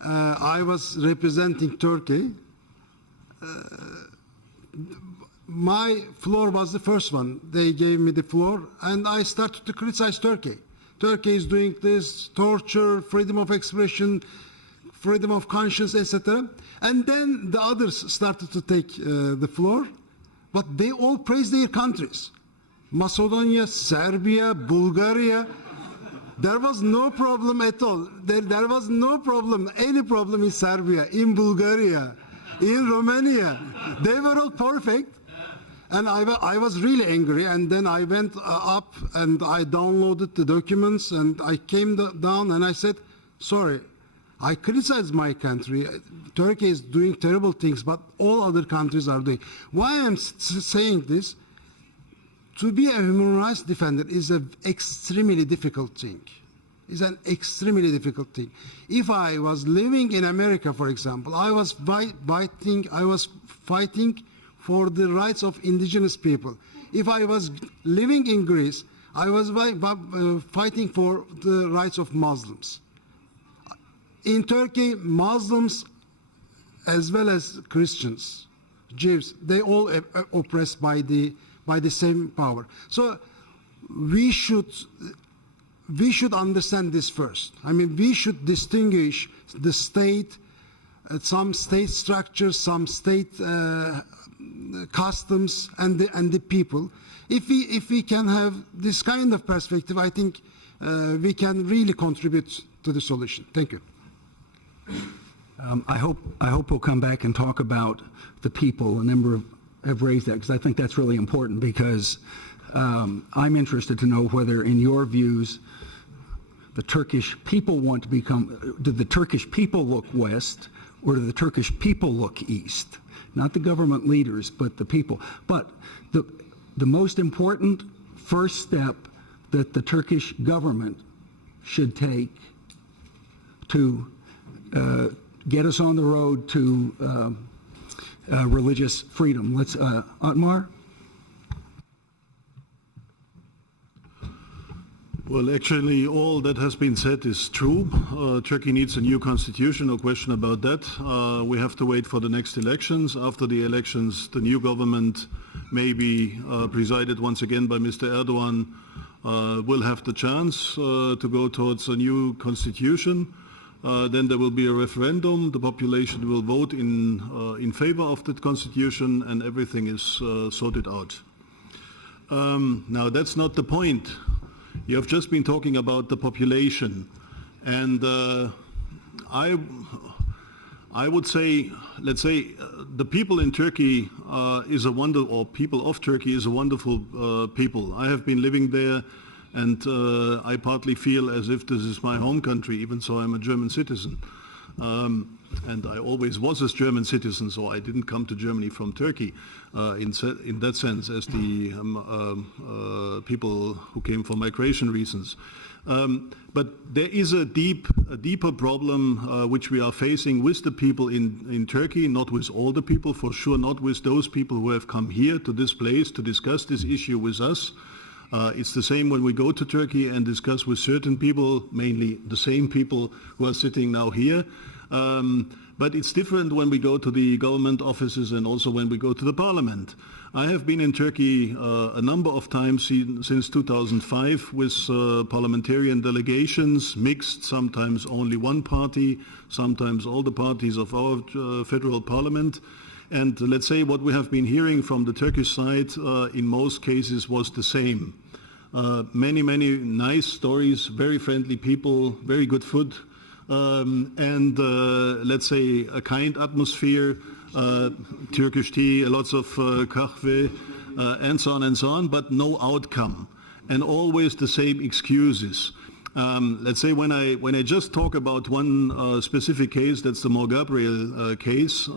I was representing Turkey. My floor was the first one. They gave me the floor, and I started to criticize Turkey. Turkey is doing this, torture, freedom of expression, freedom of conscience, etc. And then the others started to take the floor, but they all praised their countries. Macedonia, Serbia, Bulgaria. There was no problem at all. There was no problem, any problem in Serbia, in Bulgaria, in Romania. They were all perfect. And I was really angry, and then I went up and I downloaded the documents, and I came down and I said, sorry, I criticize my country. Turkey is doing terrible things, but all other countries are doing. Why I'm saying this? To be a human rights defender is an extremely difficult thing. It's an extremely difficult thing. If I was living in America, for example, I was fighting for the rights of indigenous people. If I was living in Greece, I was fighting for the rights of Muslims. In Turkey, Muslims as well as Christians, Jews, they all are oppressed by the same power. So we should understand this first. I mean, we should distinguish the state, some state structures, some state customs, and the people. If we can have this kind of perspective, I think we can really contribute to the solution. Thank you. I hope we'll come back and talk about the people. A number have raised that, because I think that's really important, because I'm interested to know whether, in your views, the Turkish people want to become, do the Turkish people look west, or do the Turkish people look east? Not the government leaders, but the people. But the most important first step that the Turkish government should take to get us on the road to religious freedom. Let's, Otmar? Well, actually, all that has been said is true. Turkey needs a new constitution, no question about that. We have to wait for the next elections. After the elections, the new government, may be presided once again by Mr. Erdogan, will have the chance to go towards a new constitution. Then there will be a referendum. The population will vote in favor of that constitution, and everything is sorted out. Now, that's not the point. You have just been talking I would say, let's say, the people in Turkey people of Turkey is a wonderful people. I have been living there, and I partly feel as if this is my home country, even so I'm a German citizen. And I always was a German citizen, so I didn't come to Germany from Turkey in that sense as the people who came for migration reasons. But there is a deeper problem which we are facing with the people in Turkey, not with all the people, for sure not with those people who have come here to this place to discuss this issue with us. It's the same when we go to Turkey and discuss with certain people, mainly the same people who are sitting now here. But it's different when we go to the government offices and also when we go to the parliament. I have been in Turkey a number of times since 2005 with parliamentarian delegations, mixed, sometimes only one party, sometimes all the parties of our federal parliament. And let's say what we have been hearing from the Turkish side in most cases was the same. Many nice stories, very friendly people, very good food, and let's say a kind atmosphere, Turkish tea, lots of kahve, and so on, but no outcome, and always the same excuses. Let's say when I just talk about one specific case, that's the Mor Gabriel case.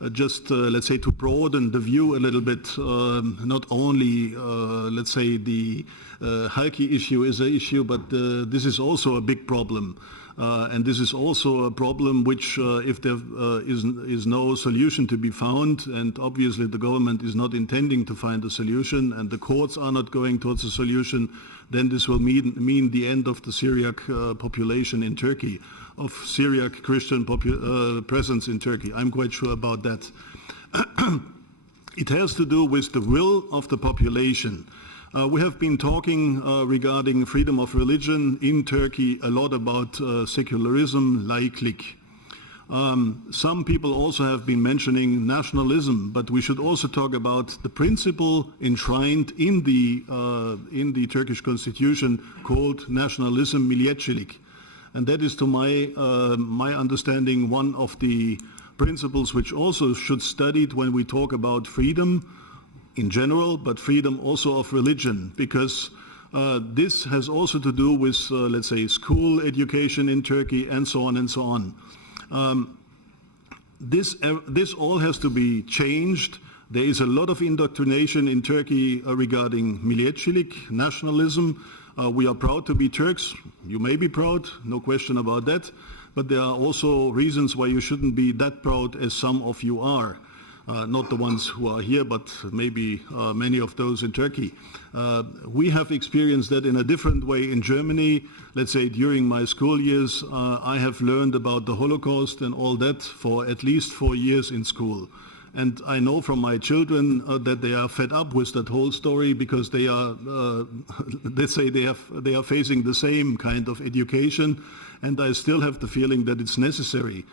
Let's say to broaden the view a little bit, not only let's say the Halki issue is an issue, but this is also a big problem. And this is also a problem which, if there is no solution to be found, and obviously the government is not intending to find a solution, and the courts are not going towards a solution, then this will mean the end of the Syriac population in Turkey, of Syriac Christian presence in Turkey. I'm quite sure about that. It has to do with the will of the population. We have been talking regarding freedom of religion in Turkey a lot about secularism, laiklik. Some people also have been mentioning nationalism, but we should also talk about the principle enshrined in the Turkish constitution called nationalism, milliyetçilik. And that is, to my understanding, one of the principles which also should be studied when we talk about freedom in general, but freedom also of religion, because this has also to do with, let's say, school education in Turkey and so on and so on. This all has to be changed. There is a lot of indoctrination in Turkey regarding milliyetçilik, nationalism. We are proud to be Turks. You may be proud, no question about that. But there are also reasons why you shouldn't be that proud as some of you are. Not the ones who are here, but maybe many of those in Turkey. We have experienced that in a different way in Germany. Let's say during my school years, I have learned about the Holocaust and all that for at least 4 years in school. And I know from my children that they are fed up with that whole story because they are, let's say, they are facing the same kind of education, and I still have the feeling that it's necessary.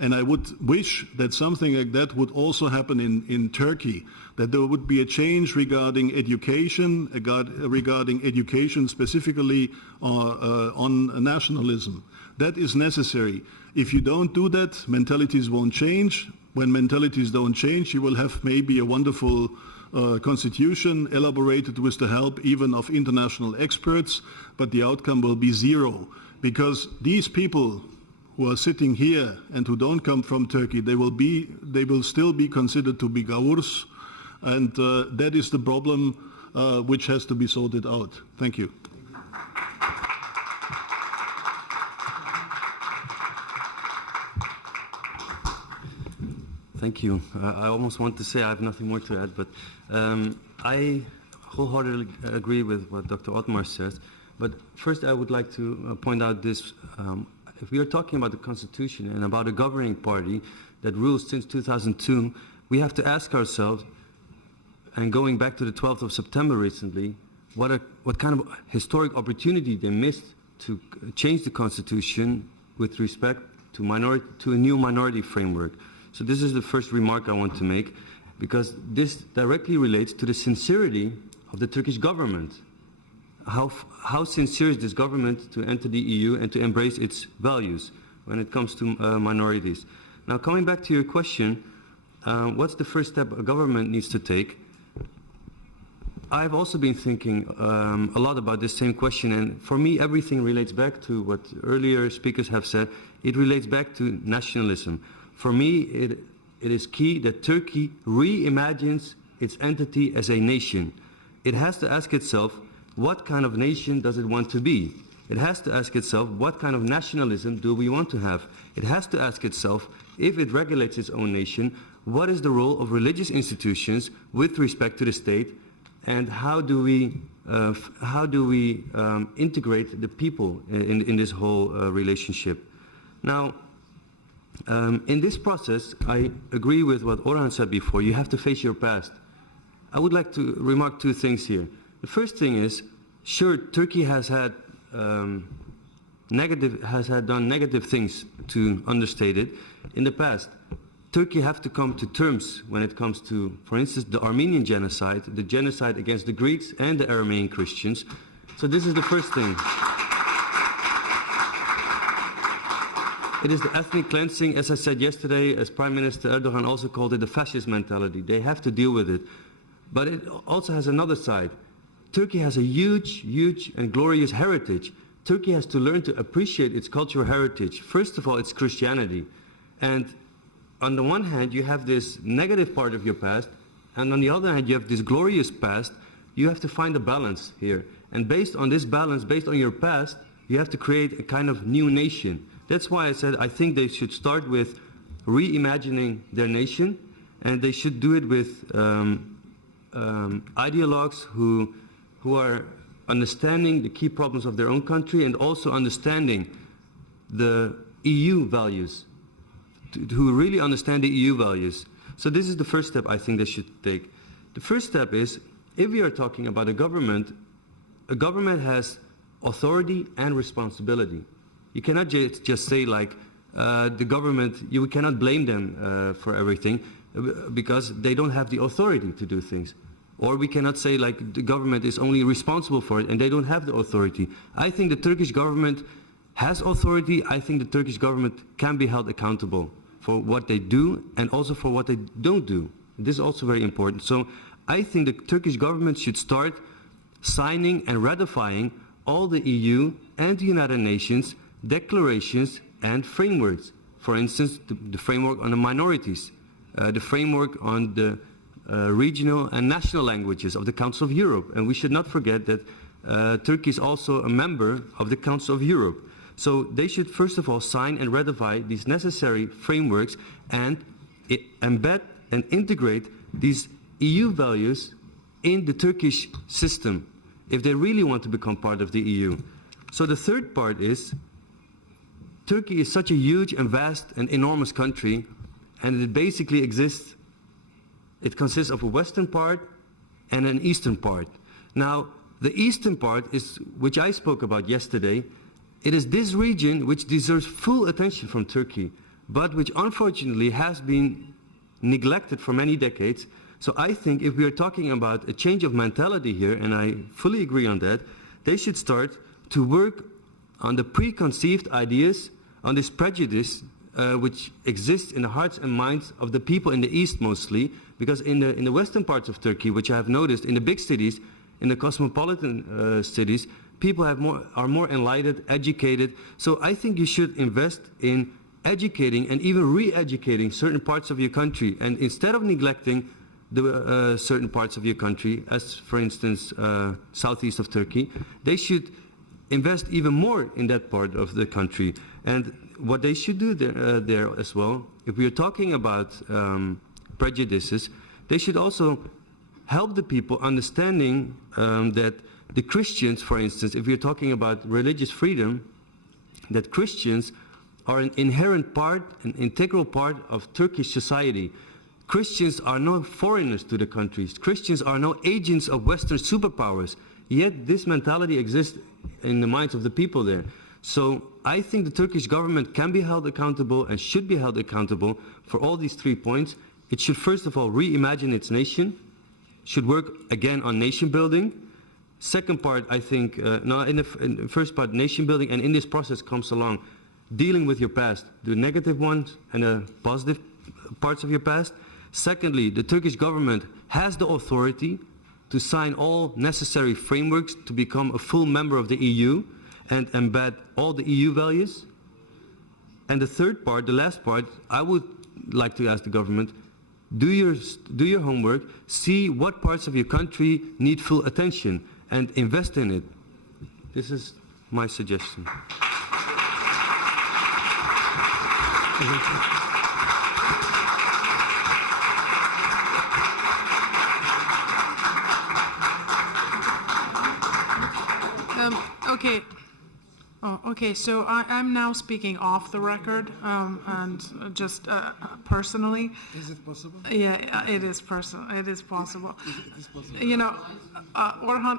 And I would wish that something like that would also happen in Turkey, that there would be a change regarding education specifically on nationalism. That is necessary. If you don't do that, mentalities won't change. When mentalities don't change, you will have maybe a wonderful constitution elaborated with the help even of international experts, but the outcome will be zero, because these people who are sitting here and who don't come from Turkey, they will still be considered to be Gavurs, and that is the problem which has to be sorted out. Thank you. Thank you. I almost want to say I have nothing more to add, but I wholeheartedly agree with what Dr. Otmar says. But first I would like to point out this. If we are talking about the Constitution and about a governing party that rules since 2002, we have to ask ourselves, and going back to the 12th of September recently, what kind of historic opportunity they missed to change the Constitution with respect to a new minority framework. So this is the first remark I want to make, because this directly relates to the sincerity of the Turkish government. How sincere is this government to enter the EU and to embrace its values? when it comes to minorities. Now, coming back to your question, what's the first step a government needs to take? I've also been thinking a lot about this same question, and for me everything relates back to what earlier speakers have said. It relates back to nationalism. For me, it is key that Turkey reimagines its entity as a nation. It has to ask itself, what kind of nation does it want to be? It has to ask itself, what kind of nationalism do we want to have? It has to ask itself, if it regulates its own nation, what is the role of religious institutions with respect to the state, and how do we integrate the people in this whole relationship? Now, in this process, I agree with what Orhan said before. You have to face your past. I would like to remark two things here. The first thing is, sure, Turkey has done negative things, to understate it, in the past. Turkey have to come to terms when it comes to, for instance, the Armenian genocide, the genocide against the Greeks and the Aramean Christians. So this is the first thing. It is the ethnic cleansing, as I said yesterday, as Prime Minister Erdogan also called it, the fascist mentality. They have to deal with it. But it also has another side. Turkey has a huge, huge and glorious heritage. Turkey has to learn to appreciate its cultural heritage. First of all, it's Christianity. And on the one hand, you have this negative part of your past, and on the other hand, you have this glorious past. You have to find a balance here. And based on this balance, based on your past, you have to create a kind of new nation. That's why I said I think they should start with reimagining their nation, and they should do it with ideologues who are understanding the key problems of their own country and also understanding the EU values, who really understand the EU values. So this is the first step I think they should take. The first step is, if we are talking about a government has authority and responsibility. You cannot just say like the government, you cannot blame them for everything because they don't have the authority to do things. Or we cannot say like the government is only responsible for it and they don't have the authority. I think the Turkish government has authority. I think the Turkish government can be held accountable for what they do and also for what they don't do. This is also very important. So I think the Turkish government should start signing and ratifying all the EU and the United Nations declarations and frameworks. For instance, the framework on the minorities, the framework on the regional and national languages of the Council of Europe. And we should not forget that Turkey is also a member of the Council of Europe. So they should first of all sign and ratify these necessary frameworks and embed and integrate these EU values in the Turkish system if they really want to become part of the EU. So the third part is, Turkey is such a huge and vast and enormous country, and it basically exists, it consists of a western part and an eastern part. Now, the eastern part is, which I spoke about yesterday, it is this region which deserves full attention from Turkey, but which unfortunately has been neglected for many decades. So I think if we are talking about a change of mentality here, and I fully agree on that, they should start to work on the preconceived ideas, on this prejudice which exists in the hearts and minds of the people in the East mostly, because in the western parts of Turkey, which I have noticed, in the big cities, in the cosmopolitan cities, people are more enlightened, educated. So I think you should invest in educating and even re-educating certain parts of your country, and instead of neglecting the certain parts of your country, as for instance southeast of Turkey, they should invest even more in that part of the country. And what they should do there as well, if we are talking about prejudices, they should also help the people understanding that the Christians, for instance, if you're talking about religious freedom, that Christians are an inherent part, an integral part of Turkish society. Christians are no foreigners to the countries. Christians are no agents of Western superpowers. Yet this mentality exists in the minds of the people there. So I think the Turkish government can be held accountable and should be held accountable for all these 3 points. It should first of all reimagine its nation, should work again on nation building. Second part, I think, in the first part, nation building, and in this process comes along dealing with your past, the negative ones and the positive parts of your past. Secondly, the Turkish government has the authority to sign all necessary frameworks to become a full member of the EU and embed all the EU values. And the third part, the last part, I would like to ask the government, do your homework, see what parts of your country need full attention and invest in it. This is my suggestion. Okay. Oh, okay. So I'm now speaking off the record, and just personally. Is it possible? Yeah, it is personal. It is possible. It is possible. You know, Orhan,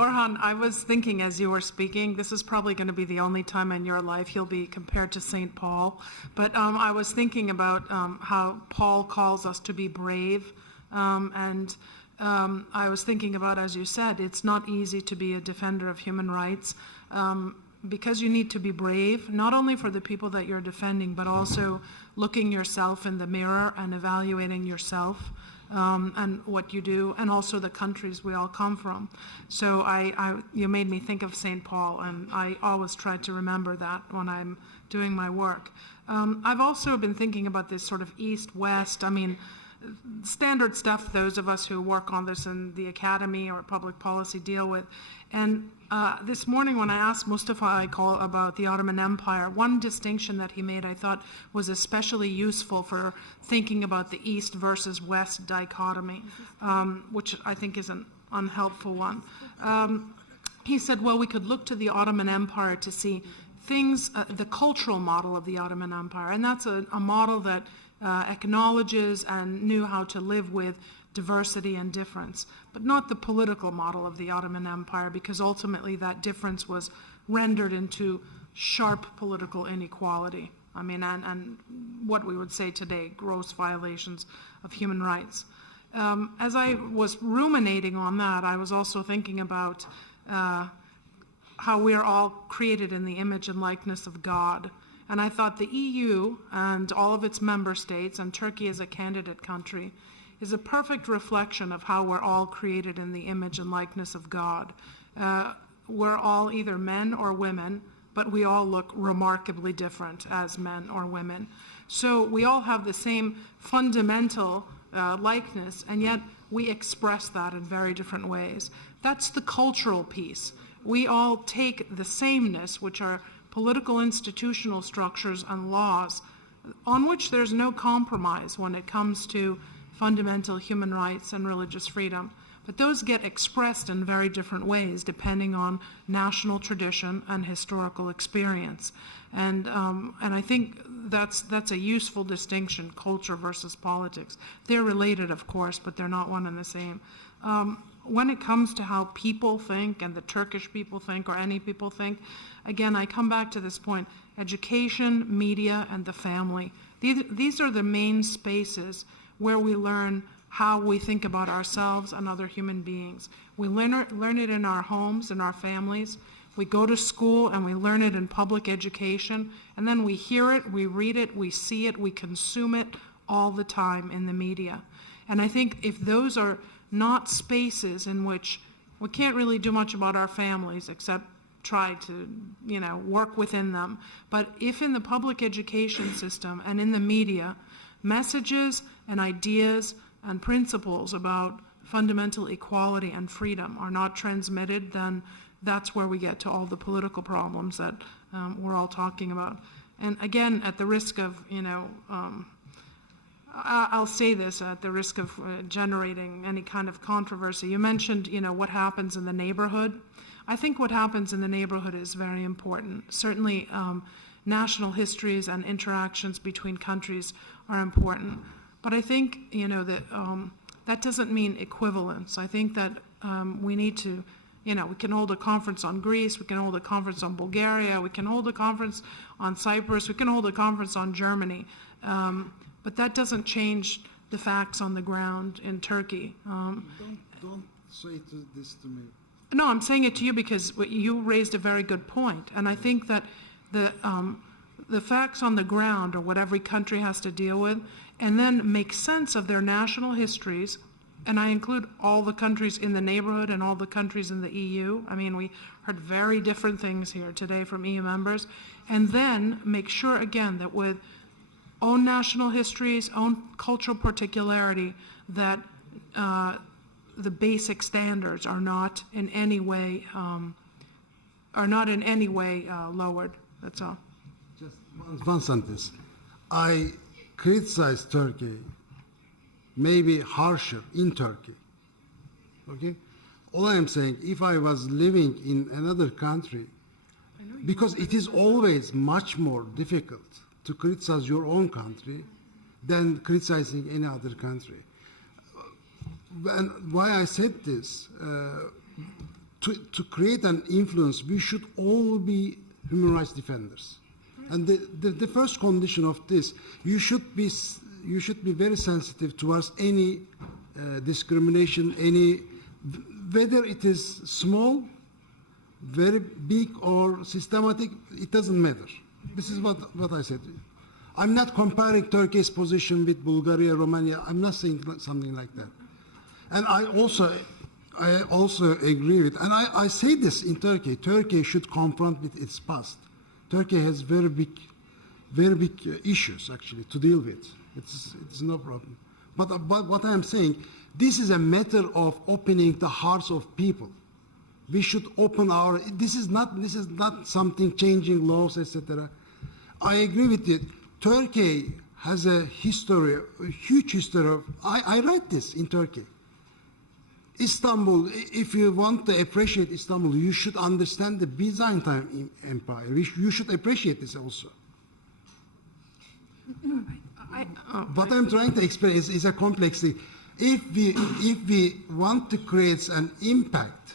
I was thinking as you were speaking, this is probably going to be the only time in your life you'll be compared to St. Paul. But I was thinking about how Paul calls us to be brave, and I was thinking about, as you said, it's not easy to be a defender of human rights. Because you need to be brave, not only for the people that you're defending, but also looking yourself in the mirror and evaluating yourself and what you do, and also the countries we all come from. So you made me think of St. Paul, and I always try to remember that when I'm doing my work. I've also been thinking about this sort of East-West, standard stuff those of us who work on this in the academy or public policy deal with. And this morning when I asked Mustafa Akyol about the Ottoman Empire, one distinction that he made I thought was especially useful for thinking about the East versus West dichotomy, which I think is an unhelpful one. He said, well, we could look to the Ottoman Empire to see things, the cultural model of the Ottoman Empire, and that's a model that acknowledges and knew how to live with diversity and difference, but not the political model of the Ottoman Empire, because ultimately that difference was rendered into sharp political inequality. And what we would say today, gross violations of human rights. As I was ruminating on that, I was also thinking about how we're all created in the image and likeness of God. And I thought the EU and all of its member states, and Turkey as a candidate country, is a perfect reflection of how we're all created in the image and likeness of God. We're all either men or women, but we all look remarkably different as men or women. So we all have the same fundamental likeness, and yet we express that in very different ways. That's the cultural piece. We all take the sameness, which are political institutional structures and laws, on which there's no compromise when it comes to fundamental human rights and religious freedom. But those get expressed in very different ways depending on national tradition and historical experience. And I think that's a useful distinction, culture versus politics. They're related, of course, but they're not one and the same. When it comes to how people think, and the Turkish people think, or any people think, again, I come back to this point: education, media, and the family. These are the main spaces where we learn how we think about ourselves and other human beings. We learn it in our homes, in our families. We go to school and we learn it in public education, and then we hear it, we read it, we see it, we consume it all the time in the media. And I think if those are not spaces in which we can't really do much about our families except try to, work within them. But if in the public education system and in the media, messages and ideas and principles about fundamental equality and freedom are not transmitted, then that's where we get to all the political problems that we're all talking about. And again, at the risk of, I'll say this at the risk of generating any kind of controversy. You mentioned, what happens in the neighborhood. I think what happens in the neighborhood is very important. Certainly, national histories and interactions between countries are important. But I think, that doesn't mean equivalence. I think that we need to, we can hold a conference on Greece, we can hold a conference on Bulgaria, we can hold a conference on Cyprus, we can hold a conference on Germany. But that doesn't change the facts on the ground in Turkey. Don't say this to me. No, I'm saying it to you because you raised a very good point. And I think that the facts on the ground are what every country has to deal with, and then make sense of their national histories. And I include all the countries in the neighborhood and all the countries in the EU. I mean, we heard very different things here today from EU members. And then make sure, again, that with own national histories, own cultural particularity, that the basic standards are not in any way lowered. That's all. Just one sentence. I criticize Turkey, maybe harsher in Turkey. Okay? All I am saying, if I was living in another country, because it is always much more difficult to criticize your own country than criticizing any other country. And why I said this, to create an influence, we should all be human rights defenders. And the first condition of this, you should be very sensitive towards any discrimination, whether it is small, very big, or systematic, it doesn't matter. This is what I said. I'm not comparing Turkey's position with Bulgaria, Romania. I'm not saying something like that. And I also agree with, and I say this in Turkey. Turkey should confront with its past. Turkey has very big issues actually to deal with. It's no problem. But what I am saying, this is a matter of opening the hearts of people. We should open our. This is not something changing laws, etc. I agree with you. Turkey has a history, a huge history of. I read this in Turkey. Istanbul. If you want to appreciate Istanbul, you should understand the Byzantine Empire. You should appreciate this also. What I'm trying to explain is a complex thing. If we want to create an impact.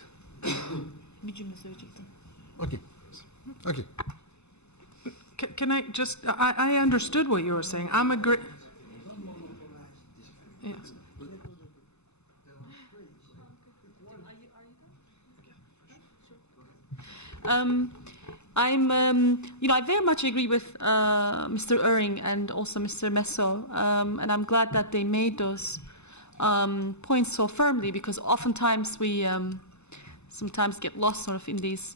Okay. Can I just? I understood what you were saying. I'm agree. Yes. I very much agree with Mr. Oehring and also Mr. Meso, and I'm glad that they made those points so firmly, because oftentimes we sometimes get lost sort of in these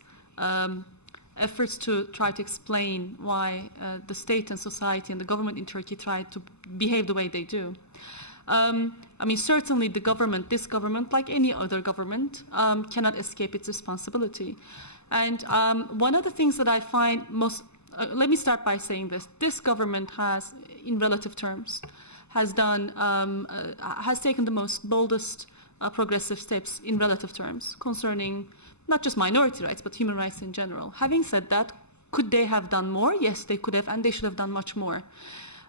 efforts to try to explain why the state and society and the government in Turkey try to behave the way they do. Certainly the government, this government, like any other government, cannot escape its responsibility. And one of the things that I find most, let me start by saying this. This government has, in relative terms, has taken the most boldest progressive steps in relative terms concerning not just minority rights, but human rights in general. Having said that, could they have done more? Yes, they could have, and they should have done much more.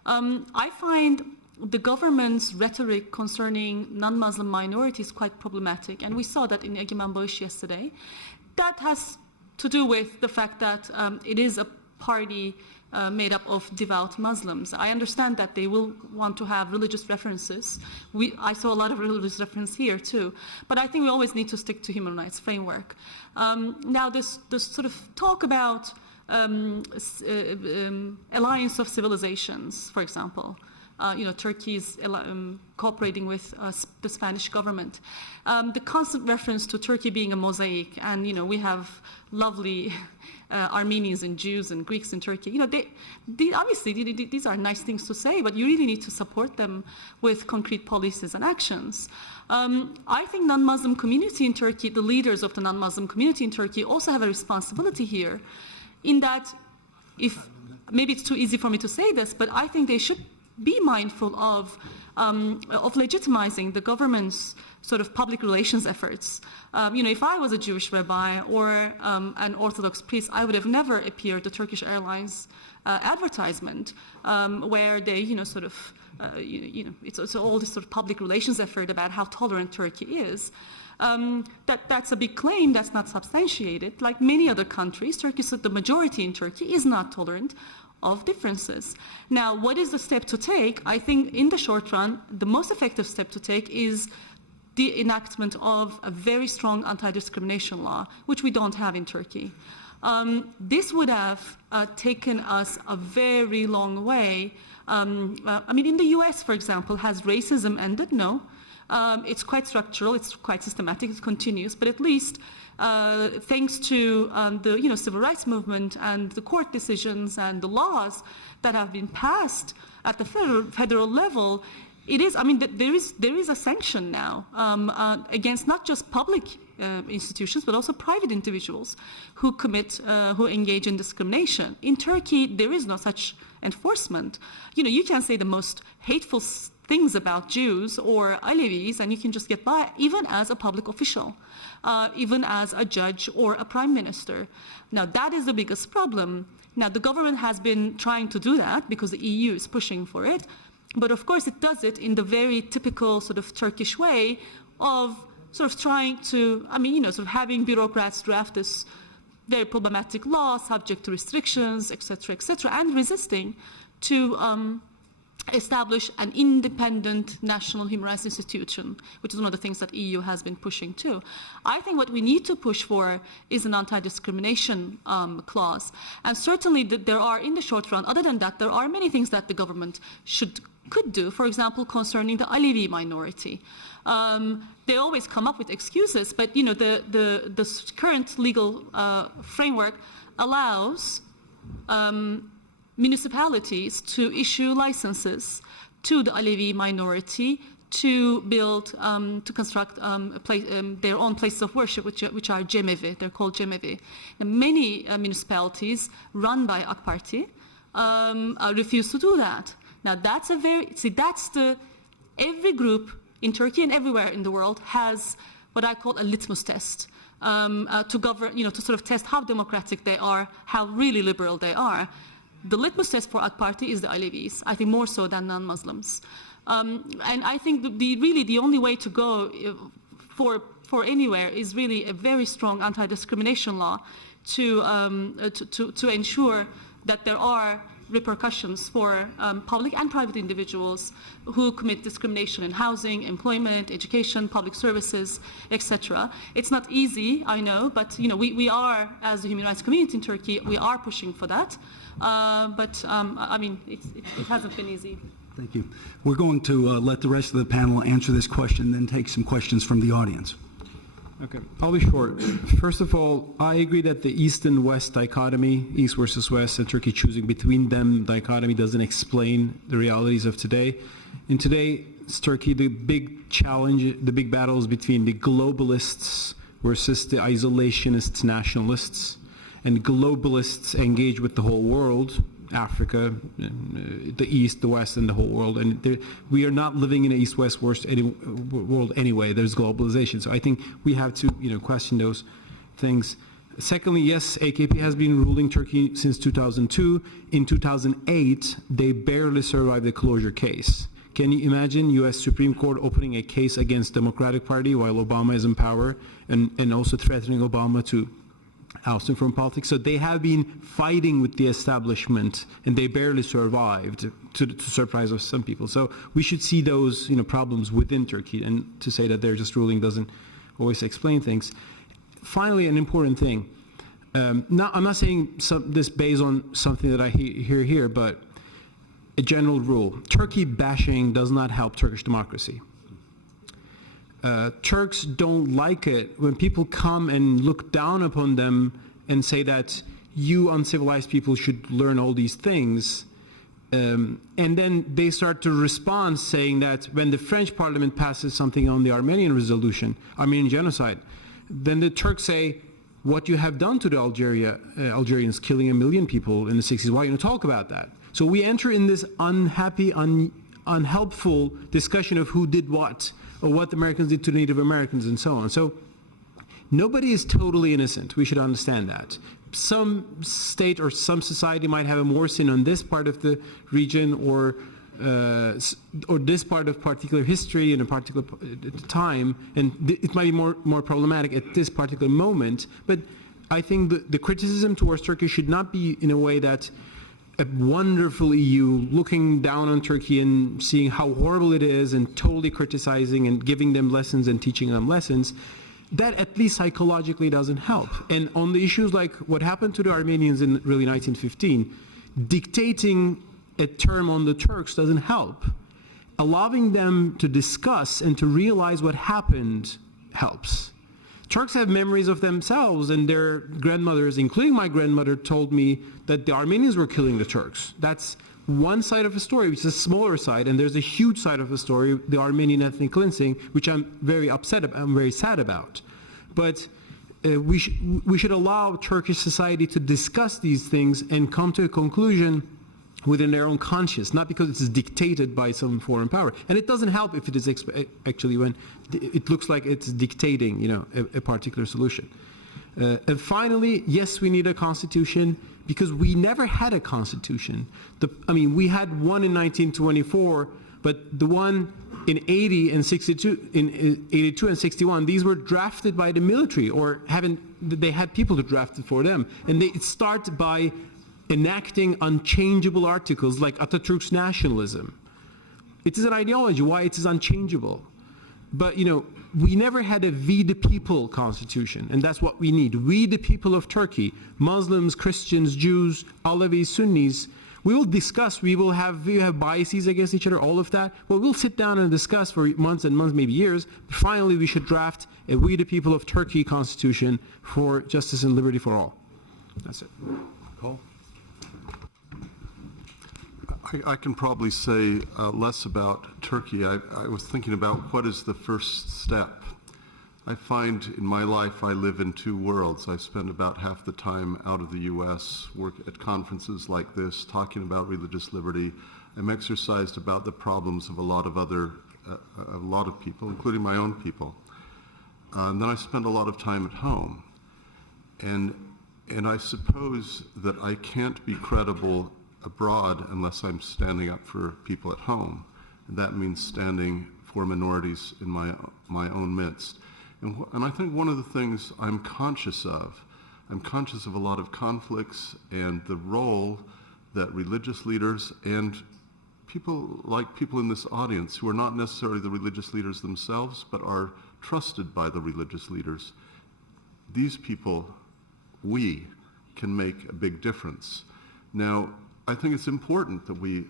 I find the government's rhetoric concerning non-Muslim minorities quite problematic, and we saw that in Egemen yesterday. That has to do with the fact that it is a party made up of devout Muslims. I understand that they will want to have religious references. I saw a lot of religious reference here too, but I think we always need to stick to human rights framework. Now this sort of talk about alliance of civilizations, for example, Turkey is cooperating with the Spanish government. The constant reference to Turkey being a mosaic, and we have lovely Armenians and Jews and Greeks in Turkey. Obviously these are nice things to say, but you really need to support them with concrete policies and actions. I think non-Muslim community in Turkey, the leaders of the non-Muslim community in Turkey, also have a responsibility here, in that, if maybe it's too easy for me to say this, but I think they should be mindful of legitimizing the government's sort of public relations efforts. If I was a Jewish rabbi or an Orthodox priest, I would have never appeared the Turkish Airlines advertisement where they, it's all this sort of public relations effort about how tolerant Turkey is. That's a big claim that's not substantiated. Like many other countries, the majority in Turkey is not tolerant of differences. Now, what is the step to take? I think in the short run, the most effective step to take is the enactment of a very strong anti-discrimination law, which we don't have in Turkey. This would have taken us a very long way. I mean, in the US, for example, has racism ended? No. It's quite structural, it's quite systematic, it continues, but at least thanks to the civil rights movement and the court decisions and the laws that have been passed at the federal level, it is, I mean, there is a sanction now against not just public institutions, but also private individuals who who engage in discrimination. In Turkey, there is no such enforcement. You can say the most hateful things about Jews or Alevis, and you can just get by, even as a public official, even as a judge or a prime minister. Now, that is the biggest problem. Now, the government has been trying to do that because the EU is pushing for it. But of course, it does it in the very typical sort of Turkish way of sort of trying to, sort of having bureaucrats draft this very problematic law subject to restrictions, et cetera, and resisting to establish an independent national human rights institution, which is one of the things that EU has been pushing too. I think what we need to push for is an anti-discrimination clause. And certainly there are, in the short run, other than that, there are many things that the government could do, for example, concerning the Alevi minority. They always come up with excuses, but the current legal framework allows municipalities to issue licenses to the Alevi minority to build, to construct their own places of worship, which are cemevi. They're called cemevi. And many municipalities run by AK Party refuse to do that. Now that's every group in Turkey and everywhere in the world has what I call a litmus test to govern, to sort of test how democratic they are, how really liberal they are. The litmus test for AK Party is the Alevis, I think more so than non-Muslims. And I think the only way to go for anywhere is really a very strong anti-discrimination law to ensure that there are repercussions for public and private individuals who commit discrimination in housing, employment, education, public services, etc. It's not easy, I know, but we are, as the human rights community in Turkey, we are pushing for that. It hasn't been easy. Thank you. We're going to let the rest of the panel answer this question, then take some questions from the audience. Okay, I'll be short. First of all, I agree that the East and West dichotomy, East versus West, and Turkey choosing between them dichotomy doesn't explain the realities of today. In today's Turkey, the big challenge, the big battle is between the globalists versus the isolationist nationalists. And globalists engage with the whole world, Africa, the East, the West, and the whole world. And we are not living in an East-West world anyway. There's globalization. So I think we have to, question those things. Secondly, yes, AKP has been ruling Turkey since 2002. In 2008, they barely survived the closure case. Can you imagine U.S. Supreme Court opening a case against Democratic Party while Obama is in power and also threatening Obama to oust him from politics? So they have been fighting with the establishment, and they barely survived, to the surprise of some people. So we should see those problems within Turkey, and to say that they're just ruling doesn't always explain things. Finally, an important thing. I'm not saying this based on something that I hear here, but a general rule. Turkey bashing does not help Turkish democracy. Turks don't like it when people come and look down upon them and say that you uncivilized people should learn all these things. And then they start to respond saying that when the French parliament passes something on the Armenian resolution, Armenian genocide, then the Turks say, what you have done to the Algerians, killing 1 million people in the 60s, why don't you talk about that? So we enter in this unhappy, unhelpful discussion of who did what, or what the Americans did to Native Americans and so on. So nobody is totally innocent. We should understand that. Some state or some society might have a more sin on this part of the region or this part of particular history in a particular time, and it might be more problematic at this particular moment. But I think the criticism towards Turkey should not be in a way that a wonderful EU looking down on Turkey and seeing how horrible it is and totally criticizing and giving them lessons and teaching them lessons. that at least psychologically doesn't help. And on the issues like what happened to the Armenians in really 1915, dictating a term on the Turks doesn't help. Allowing them to discuss and to realize what happened helps. Turks have memories of themselves, and their grandmothers, including my grandmother, told me that the Armenians were killing the Turks. That's one side of the story, which is a smaller side, and there's a huge side of the story, the Armenian ethnic cleansing, which I'm very upset about, I'm very sad about. But we should allow Turkish society to discuss these things and come to a conclusion within their own conscience, not because it's dictated by some foreign power. And it doesn't help if it is actually when it looks like it's dictating, a particular solution. And finally, yes, we need a constitution because we never had a constitution. We had one in 1924, but the one in 80 and 62, in 82 and 61, these were drafted by the military, or they had people to draft it for them. And it started by enacting unchangeable articles like Atatürk's nationalism. It is an ideology, why it is unchangeable. But, we never had a we the people constitution, and that's what we need. We the people of Turkey, Muslims, Christians, Jews, Alevis, Sunnis, we will discuss, we have biases against each other, all of that. Well, we'll sit down and discuss for months and months, maybe years. But finally, we should draft a we the people of Turkey constitution for justice and liberty for all. That's it. Cole? I can probably say less about Turkey. I was thinking about what is the first step. I find in my life I live in two worlds. I spend about half the time out of the U.S., work at conferences like this, talking about religious liberty. I'm exercised about the problems of a lot of people, including my own people. And then I spend a lot of time at home. And I suppose that I can't be credible abroad unless I'm standing up for people at home. And that means standing for minorities in my own midst. And I think one of the things I'm conscious of a lot of conflicts and the role that religious leaders and people in this audience who are not necessarily the religious leaders themselves, but are trusted by the religious leaders, these people, we can make a big difference. Now, I think it's important that we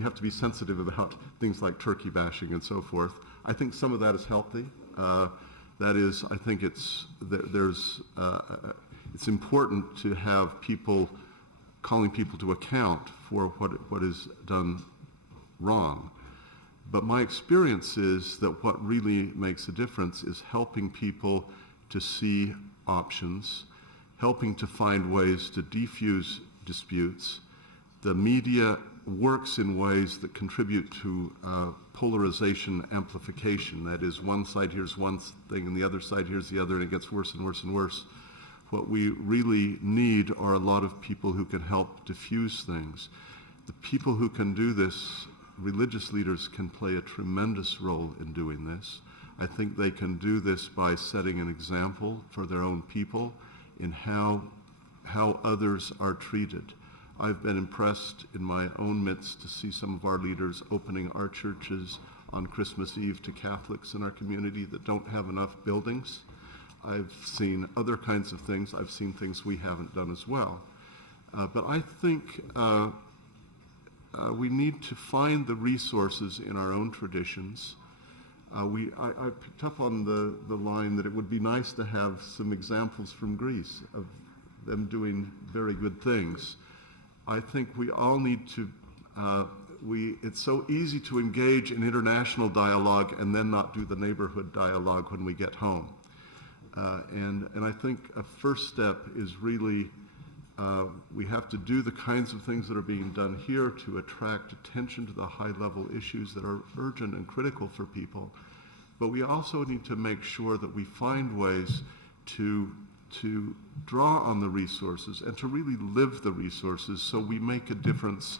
have to be sensitive about things like Turkey bashing and so forth. I think some of that is healthy. That is, I think it's important to have people calling people to account for what is done wrong. But my experience is that what really makes a difference is helping people to see options, helping to find ways to defuse disputes. The media works in ways that contribute to polarization amplification. That is, one side hears one thing and the other side hears the other, and it gets worse and worse and worse. What we really need are a lot of people who can help diffuse things. The people who can do this, religious leaders can play a tremendous role in doing this. I think they can do this by setting an example for their own people in how others are treated. I've been impressed in my own midst to see some of our leaders opening our churches on Christmas Eve to Catholics in our community that don't have enough buildings. I've seen other kinds of things. I've seen things we haven't done as well. But I think we need to find the resources in our own traditions. I picked up on the line that it would be nice to have some examples from Greece of them doing very good things. I think we all need to, it's so easy to engage in international dialogue and then not do the neighborhood dialogue when we get home. And I think a first step is really, we have to do the kinds of things that are being done here to attract attention to the high-level issues that are urgent and critical for people. But we also need to make sure that we find ways to draw on the resources and to really live the resources so we make a difference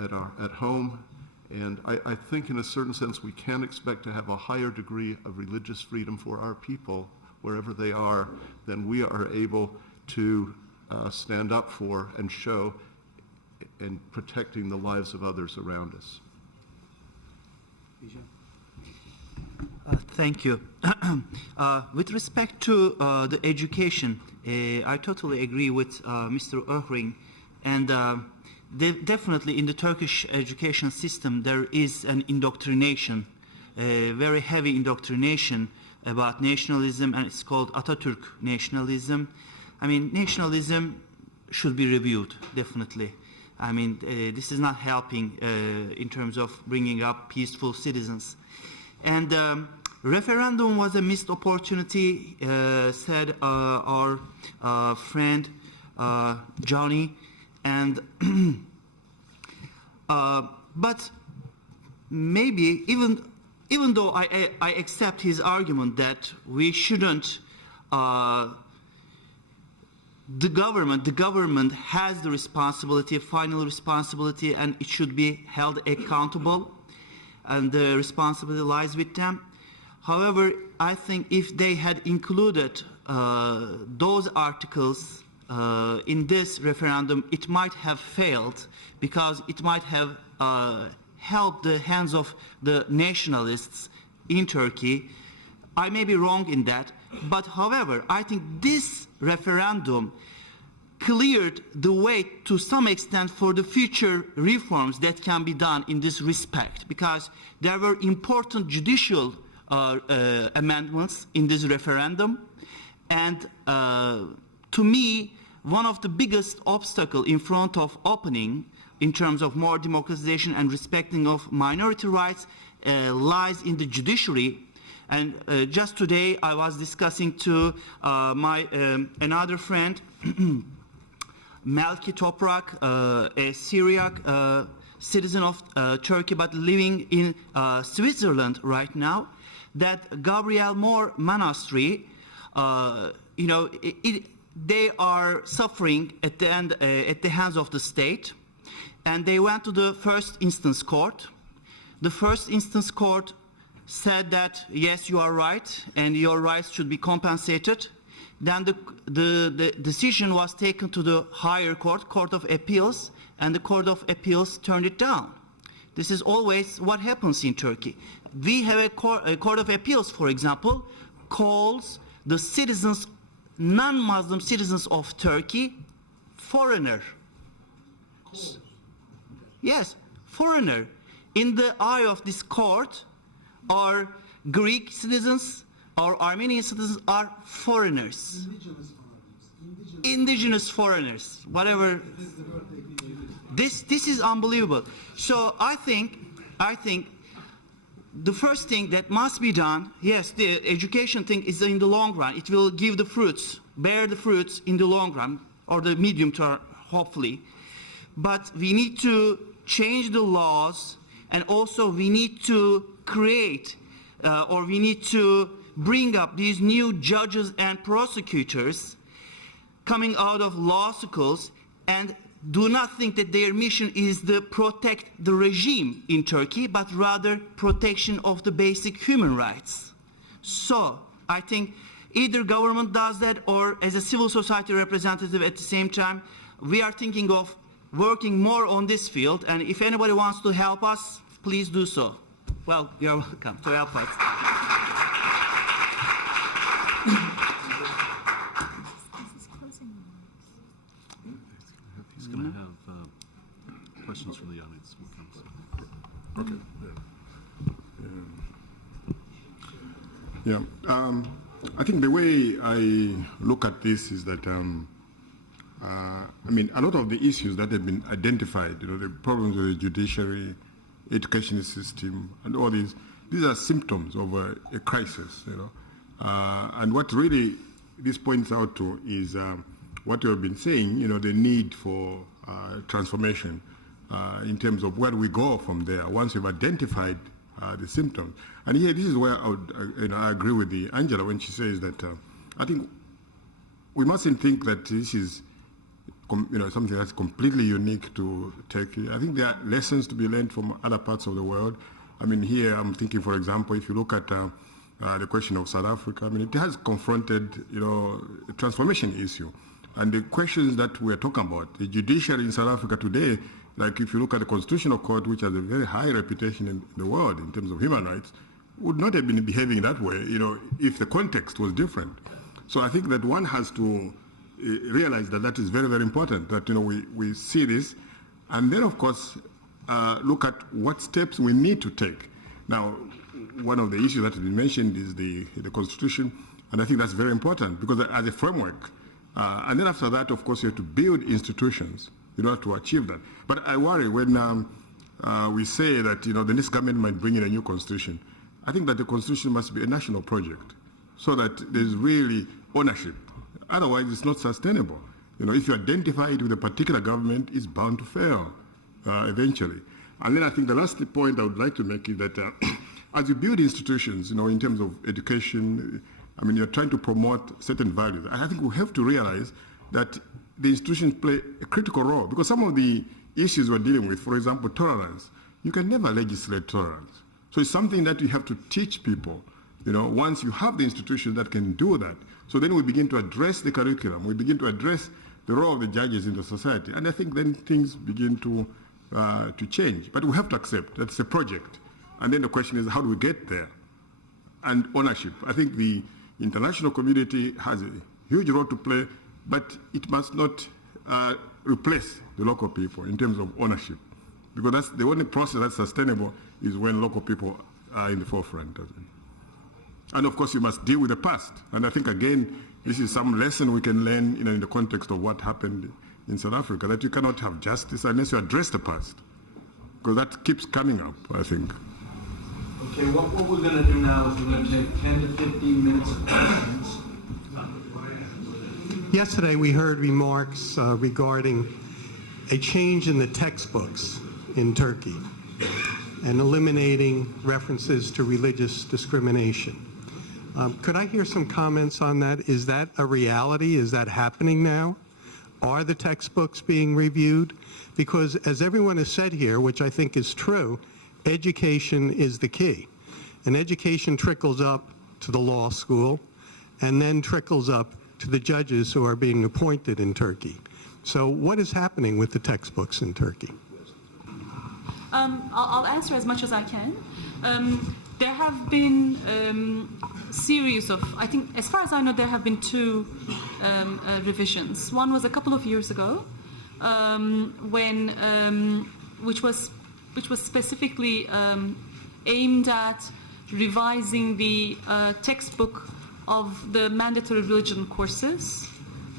at home. And I think in a certain sense we can expect to have a higher degree of religious freedom for our people wherever they are than we are able to stand up for and show in protecting the lives of others around us. Thank you. With respect to the education, I totally agree with Mr. Oehring, and definitely in the Turkish education system there is an indoctrination, very heavy indoctrination about nationalism, and it's called Atatürk nationalism. I mean, nationalism should be reviewed, definitely. I mean, this is not helping in terms of bringing up peaceful citizens. And referendum was a missed opportunity, said our friend Johnny. And but maybe even though I accept his argument that we shouldn't. The government has the responsibility, final responsibility, and it should be held accountable, and the responsibility lies with them. However, I think if they had included those articles in this referendum, it might have failed, because it might have helped the hands of the nationalists in Turkey. I may be wrong in that, but however, I think this referendum cleared the way to some extent for the future reforms that can be done in this respect, because there were important judicial amendments in this referendum, and to me, one of the biggest obstacles in front of opening in terms of more democratization and respecting of minority rights lies in the judiciary. And just today I was discussing to my another friend, Melki Toprak, a Syriac citizen of Turkey but living in Switzerland right now, that Gabriel Moore Monastery, you know, they are suffering at the end at the hands of the state, and they went to the first instance court. The first instance court said that yes, you are right, and your rights should be compensated. Then the decision was taken to the higher court, Court of Appeals, and the Court of Appeals turned it down. This is always what happens in Turkey. We have a Court of Appeals, for example, calls the citizens, non-Muslim citizens of Turkey, foreigner. Yes, foreigner. In the eye of this court, our Greek citizens, our Armenian citizens are foreigners. Indigenous foreigners, whatever. This is unbelievable. So I think the first thing that must be done, yes, the education thing is in the long run. It will give the fruits, bear the fruits in the long run, or the medium term, hopefully. But we need to change the laws, and also we need to create or we need to bring up these new judges and prosecutors coming out of law schools, and do not think that their mission is to protect the regime in Turkey, but rather protection of the basic human rights. So I think either government does that, or as a civil society representative at the same time, we are thinking of working more on this field, and if anybody wants to help us, please do so. Well, you're welcome to help us. He's going to have questions from the audience. Okay. Yeah. I think the way I look at this is that, I mean, a lot of the issues that have been identified, you know, the problems with the judiciary, education system, and all these are symptoms of a crisis, you know. And what really this points out to is what you have been saying, you know, the need for transformation in terms of where we go from there once we've identified the symptoms. And here, this is where I would, you know, I agree with Angela when she says that I think we mustn't think that this is, you know, something that's completely unique to Turkey. I think there are lessons to be learned from other parts of the world. I mean, here I'm thinking, for example, if you look at the question of South Africa, I mean, it has confronted, you know, a transformation issue. And the questions that we're talking about, the judiciary in South Africa today, like if you look at the Constitutional Court, which has a very high reputation in the world in terms of human rights, would not have been behaving that way, if the context was different. So I think that one has to realize that that is very, very important, that, we see this, and then, of course, look at what steps we need to take. Now, one of the issues that has been mentioned is the Constitution, and I think that's very important, because as a framework, and then after that, of course, you have to build institutions in order to achieve that. But I worry when we say that, the next government might bring in a new constitution. I think that the constitution must be a national project so that there's really ownership. Otherwise, it's not sustainable. If you identify it with a particular government, it's bound to fail eventually. And then I think the last point I would like to make is that as you build institutions, in terms of education, you're trying to promote certain values. And I think we have to realize that the institutions play a critical role, because some of the issues we're dealing with, for example, tolerance, you can never legislate tolerance. So it's something that you have to teach people, once you have the institutions that can do that. So then we begin to address the curriculum, we begin to address the role of the judges in the society, and I think then things begin to change. But we have to accept that it's a project, and then the question is, how do we get there? And ownership. I think the international community has a huge role to play, but it must not replace the local people in terms of ownership, because that's the only process that's sustainable is when local people are in the forefront. And of course, you must deal with the past. And I think, again, this is some lesson we can learn in the context of what happened in South Africa, that you cannot have justice unless you address the past, because that keeps coming up, I think. Okay, what we're going to do now is we're going to take 10 to 15 minutes of questions. Yesterday we heard remarks regarding a change in the textbooks in Turkey and eliminating references to religious discrimination. Could I hear some comments on that? Is that a reality? Is that happening now? Are the textbooks being reviewed? Because as everyone has said here, which I think is true, education is the key. And education trickles up to the law school and then trickles up to the judges who are being appointed in Turkey. So what is happening with the textbooks in Turkey? I'll answer as much as I can. There have been series of, I think, as far as I know, there have been two revisions. One was a couple of years ago, which was specifically aimed at revising the textbook of the mandatory religion courses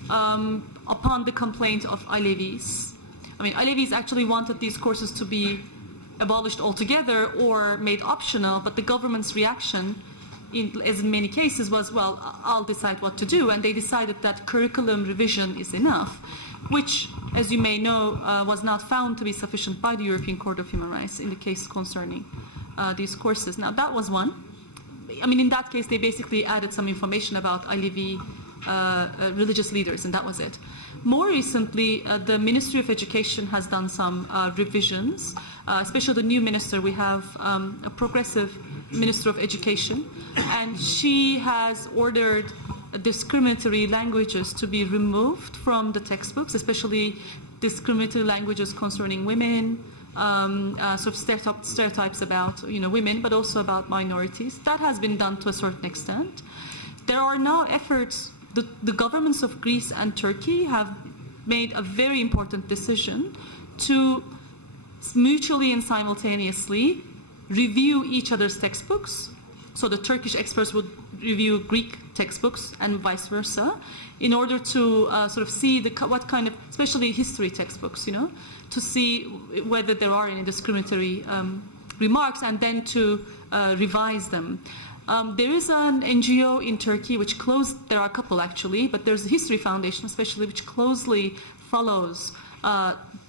upon the complaint of Alevis. Alevis actually wanted these courses to be abolished altogether or made optional, but the government's reaction, as in many cases, was, well, I'll decide what to do, and they decided that curriculum revision is enough, which, as you may know, was not found to be sufficient by the European Court of Human Rights in the case concerning these courses. Now, that was one. In that case, they basically added some information about Alevi religious leaders, and that was it. More recently, the Ministry of Education has done some revisions, especially the new minister. We have a progressive Minister of Education, and she has ordered discriminatory languages to be removed from the textbooks, especially discriminatory languages concerning women, sort of stereotypes about women, but also about minorities. That has been done to a certain extent. There are now efforts. The governments of Greece and Turkey have made a very important decision to mutually and simultaneously review each other's textbooks. So the Turkish experts would review Greek textbooks and vice versa, in order to sort of see what kind of, especially history textbooks, to see whether there are any discriminatory remarks, and then to revise them. There is an NGO in Turkey which there are a couple actually, but there's a History Foundation especially, which closely follows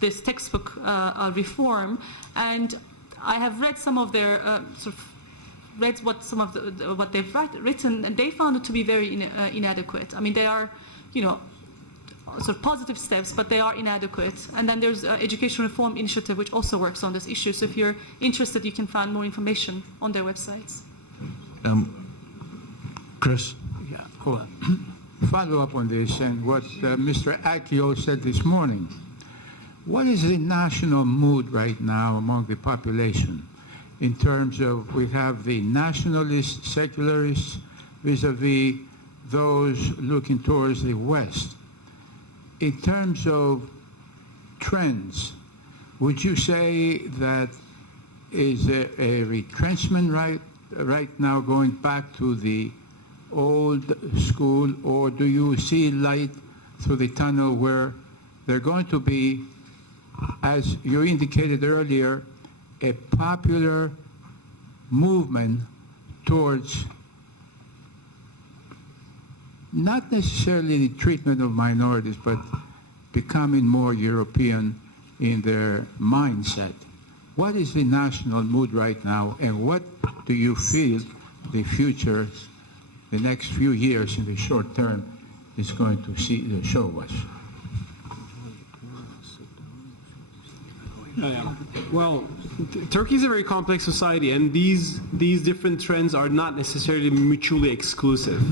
this textbook reform, and I have read some of their what they've written, and they found it to be very inadequate. They are, sort of positive steps, but they are inadequate. And then there's Education Reform Initiative, which also works on this issue. So if you're interested, you can find more information on their websites. Chris? Yeah, hold on. Follow up on this and what Mr. Akyol said this morning. What is the national mood right now among the population? in terms of we have the nationalists, secularists, vis-a-vis those looking towards the West. In terms of trends, would you say that is a retrenchment right now going back to the old school, or do you see light through the tunnel where they're going to be, as you indicated earlier, a popular movement towards not necessarily the treatment of minorities, but becoming more European in their mindset? What is the national mood right now, and what do you feel the future, the next few years in the short term, is going to show us? Well, Turkey is a very complex society, and these different trends are not necessarily mutually exclusive.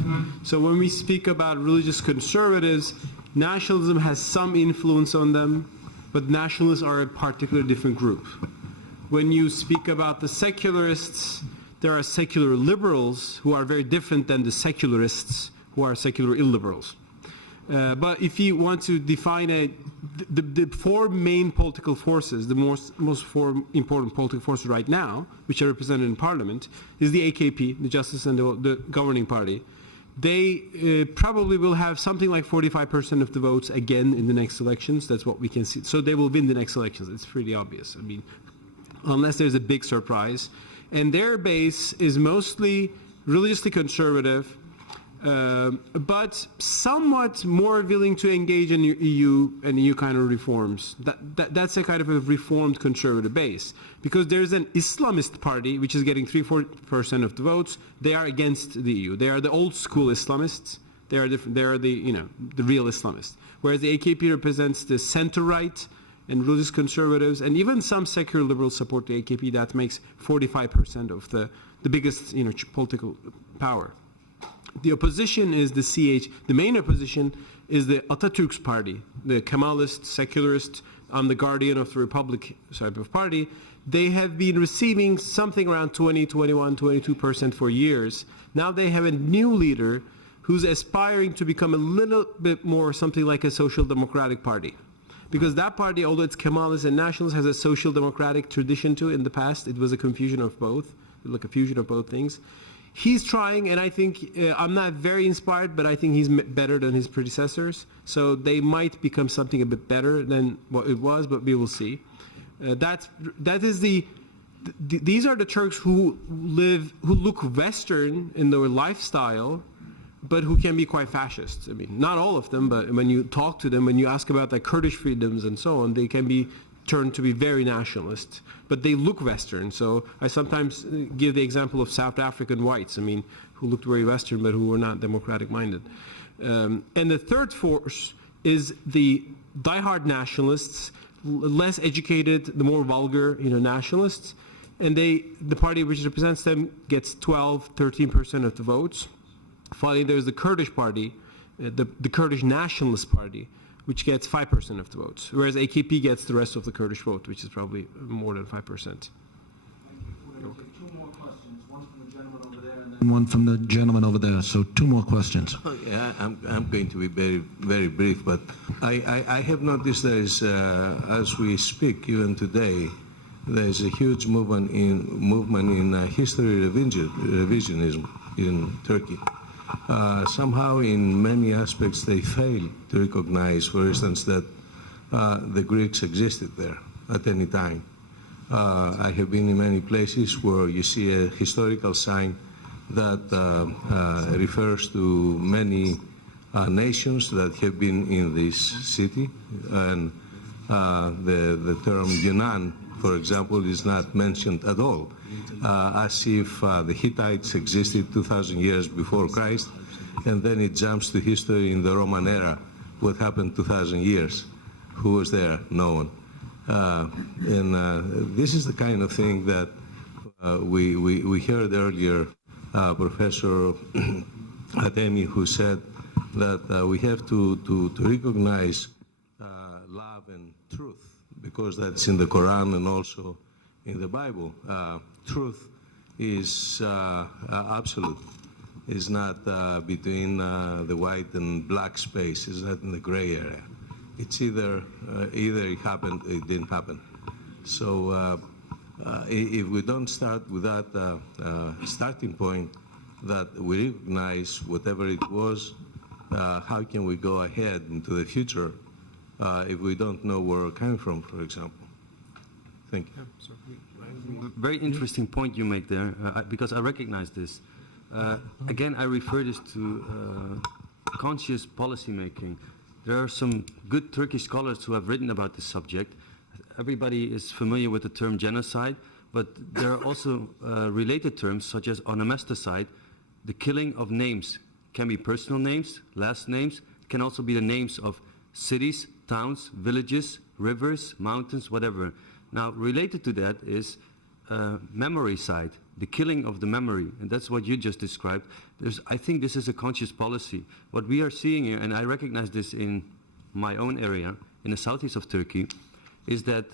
So when we speak about religious conservatives, nationalism has some influence on them, but nationalists are a particularly different group. When you speak about the secularists, there are secular liberals who are very different than the secularists who are secular illiberals. But if you want to define the four main political forces, the most four important political forces right now, which are represented in Parliament, is the AKP, the Justice and the governing party. They probably will have something like 45% of the votes again in the next elections. That's what we can see. So they will win the next elections. It's pretty obvious. I mean, unless there's a big surprise. And their base is mostly religiously conservative, but somewhat more willing to engage in EU kind of reforms. That's a kind of a reformed conservative base, because there's an Islamist party which is getting 3-4% of the votes. They are against the EU. They are the old school Islamists. They are different. They are the real Islamists. Whereas the AKP represents the center right and religious conservatives, and even some secular liberals support the AKP. That makes 45% of the biggest political power. The opposition is the CH. The main opposition is the Atatürk's party, the Kemalist, secularist, the guardian of the Republic type of party. They have been receiving something around 20, 21, 22% for years. Now they have a new leader who's aspiring to become a little bit more something like a social democratic party. Because that party, although it's Kemalist and nationalist, has a social democratic tradition to it in the past. It was a confusion of both, like a fusion of both things. He's trying, and I think, I'm not very inspired, but I think he's better than his predecessors. So they might become something a bit better than what it was, but we will see. These are the Turks who look Western in their lifestyle, but who can be quite fascist. I mean, not all of them, but when you talk to them, when you ask about the Kurdish freedoms and so on, they can be turned to be very nationalist, but they look Western. So I sometimes give the example of South African whites, I mean, who looked very Western, but who were not democratic-minded. And the third force is the diehard nationalists, less educated, the more vulgar, nationalists, and the party which represents them gets 12, 13% of the votes. Finally, there's the Kurdish party, the Kurdish Nationalist Party, which gets 5% of the votes, whereas AKP gets the rest of the Kurdish vote, which is probably more than 5%. We're going to take two more questions, one from the gentleman over there and then one from the gentleman over there. So 2 more questions. Yeah, I'm going to be very, very brief, but I have noticed there is, as we speak, even today, there is a huge movement in history revisionism in Turkey. Somehow, in many aspects, they fail to recognize, for instance, that the Greeks existed there at any time. I have been in many places where you see a historical sign that refers to many nations that have been in this city, and the term Yunan, for example, is not mentioned at all. As if the Hittites existed 2,000 years before Christ, and then it jumps to history in the Roman era. What happened 2,000 years? Who was there? No one. And this is the kind of thing that we heard earlier, Professor Atemi, who said that we have to recognize love and truth, because that's in the Quran and also in the Bible. Truth is absolute. It's not between the white and black space. It's not in the gray area. It's either it happened, it didn't happen. So if we don't start with that starting point, that we recognize whatever it was, how can we go ahead into the future if we don't know where we're coming from, for example? Thank you. Very interesting point you make there, because I recognize this. Again, I refer this to conscious policy making. There are some good Turkish scholars who have written about this subject. Everybody is familiar with the term genocide, but there are also related terms such as onomastacide, the killing of names. Can be personal names, last names, can also be the names of cities, towns, villages, rivers, mountains, whatever. Now, related to that is memory side, the killing of the memory, and that's what you just described. I think this is a conscious policy. What we are seeing here, and I recognize this in my own area, in the southeast of Turkey, is that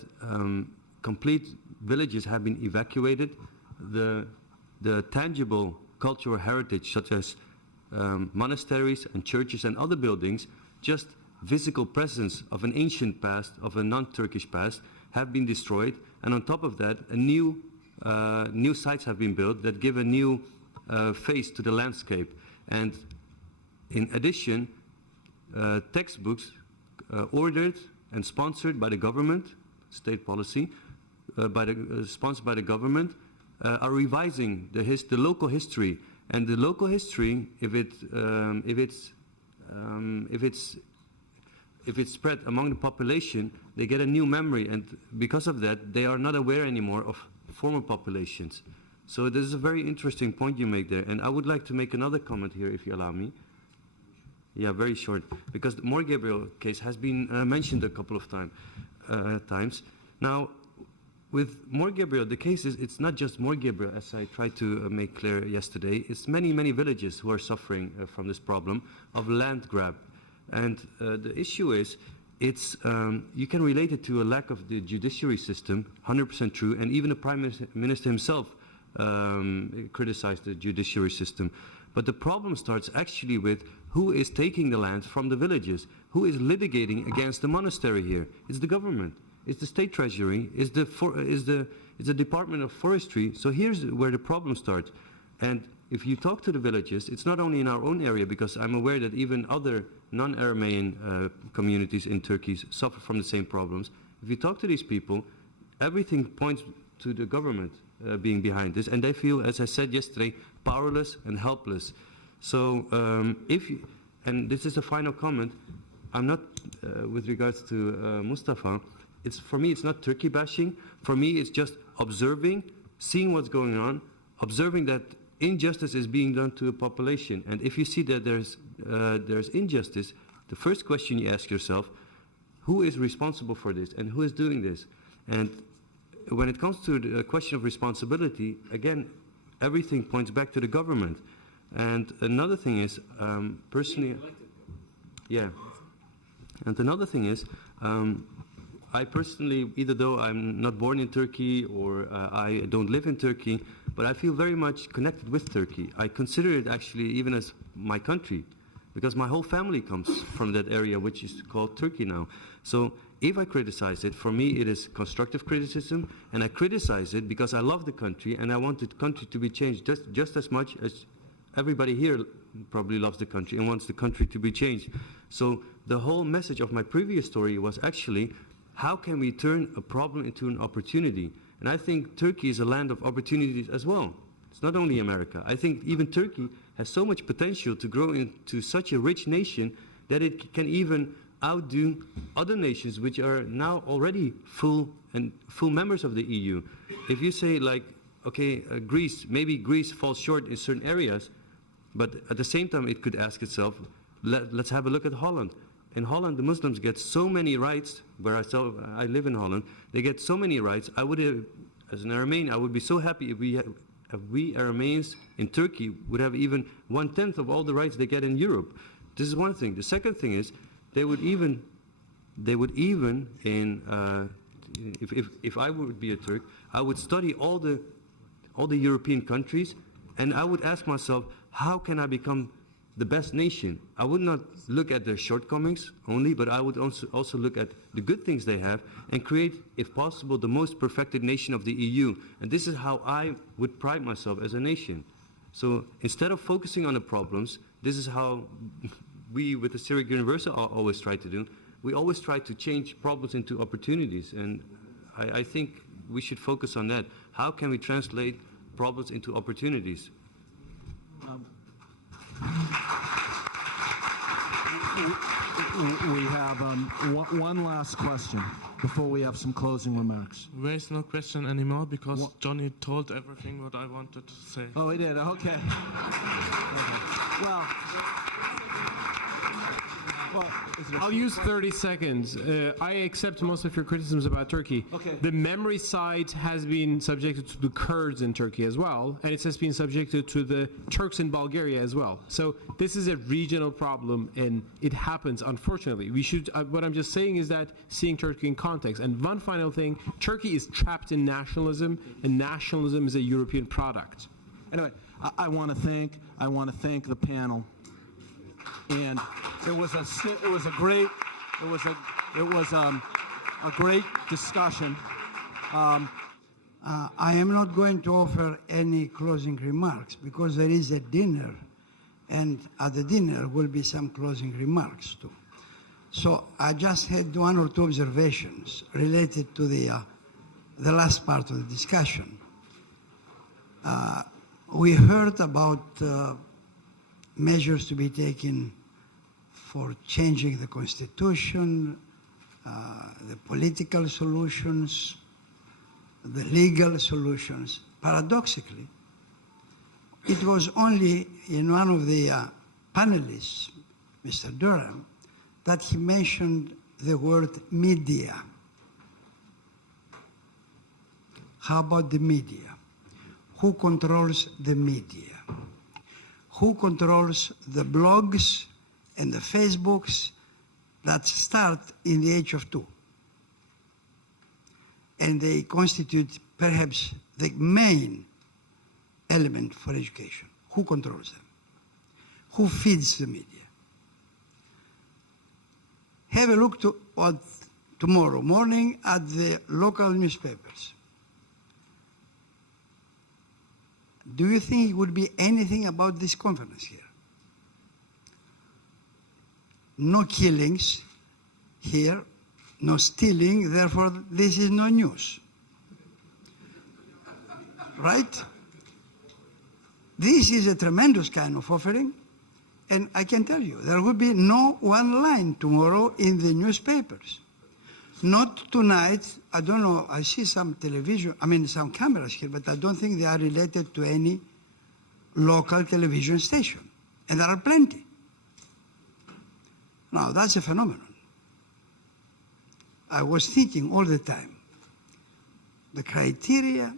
complete villages have been evacuated. The tangible cultural heritage, such as monasteries and churches and other buildings, just physical presence of an ancient past, of a non-Turkish past, have been destroyed, and on top of that, new sites have been built that give a new face to the landscape. And in addition, textbooks ordered and sponsored by the government, state policy, sponsored by the government, are revising the local history. And the local history, if it's spread among the population, they get a new memory, and because of that, they are not aware anymore of former populations. So this is a very interesting point you make there, and I would like to make another comment here, if you allow me. Yeah, very short, because the Mor Gabriel case has been mentioned a couple of times. Now, with Mor Gabriel, the case is, it's not just Mor Gabriel, as I tried to make clear yesterday. It's many, many villages who are suffering from this problem of land grab. And the issue is, you can relate it to a lack of the judiciary system, 100% true, and even the Prime Minister himself criticized the judiciary system. But the problem starts actually with who is taking the land from the villages, who is litigating against the monastery here. It's the government, it's the state treasury, it's the Department of Forestry. So here's where the problem starts. And if you talk to the villages, it's not only in our own area, because I'm aware that even other non-Aramaean communities in Turkey suffer from the same problems. If you talk to these people, everything points to the government being behind this, and they feel, as I said yesterday, powerless and helpless. So and this is a final comment, I'm not, with regards to Mustafa, for me it's not Turkey bashing. For me it's just observing, seeing what's going on, observing that injustice is being done to a population. And if you see that there's injustice, the first question you ask yourself, who is responsible for this and who is doing this? And when it comes to the question of responsibility, again, everything points back to the government. And another thing is, personally, yeah. And another thing is, I personally, either though I'm not born in Turkey or I don't live in Turkey, but I feel very much connected with Turkey. I consider it actually even as my country, because my whole family comes from that area, which is called Turkey now. So if I criticize it, for me it is constructive criticism, and I criticize it because I love the country and I want the country to be changed just as much as everybody here probably loves the country and wants the country to be changed. So the whole message of my previous story was actually, how can we turn a problem into an opportunity? And I think Turkey is a land of opportunities as well. It's not only America. I think even Turkey has so much potential to grow into such a rich nation that it can even outdo other nations which are now already full members of the EU. If you say, like, okay, Greece, maybe Greece falls short in certain areas, but at the same time it could ask itself, let's have a look at Holland. In Holland, the Muslims get so many rights. Where I live in Holland, they get so many rights. I would have, as an Armenian, I would be so happy if we Armenians in Turkey would have even 1/10 of all the rights they get in Europe. This is one thing. The second thing is, they would even in if I would be a Turk, I would study all the European countries, and I would ask myself, how can I become the best nation? I would not look at their shortcomings only, but I would also look at the good things they have and create, if possible, the most perfected nation of the EU. And this is how I would pride myself as a nation. So instead of focusing on the problems, this is how we with the Syriac Universal always try to do. We always try to change problems into opportunities, and I think we should focus on that. How can we translate problems into opportunities? We have one last question before we have some closing remarks. There is no question anymore because Johnny told everything what I wanted to say. Oh, he did? Okay. Well, I'll use 30 seconds. I accept most of your criticisms about Turkey. Okay. The memory site has been subjected to the Kurds in Turkey as well, and it has been subjected to the Turks in Bulgaria as well. So this is a regional problem, and it happens, unfortunately. We should. What I'm just saying is that seeing Turkey in context. And one final thing: Turkey is trapped in nationalism, and nationalism is a European product. Anyway, I want to thank the panel. And it was a great discussion. I am not going to offer any closing remarks because there is a dinner, and at the dinner will be some closing remarks too. So I just had one or two observations related to the last part of the discussion. We heard about measures to be taken for changing the constitution, the political solutions, the legal solutions. Paradoxically, it was only in one of the panelists, Mr. Durham, that he mentioned the word media. How about the media? Who controls the media? Who controls the blogs and the Facebooks that start in the age of 2? And they constitute perhaps the main element for education. Who controls them? Who feeds the media? Have a look tomorrow morning at the local newspapers. Do you think it would be anything about this conference here? No killings here, no stealing, therefore this is no news. Right? This is a tremendous kind of offering, and I can tell you, there will be no one line tomorrow in the newspapers. Not tonight, I don't know, I see some television, some cameras here, but I don't think they are related to any local television station. And there are plenty. Now, that's a phenomenon. I was thinking all the time, the criteria,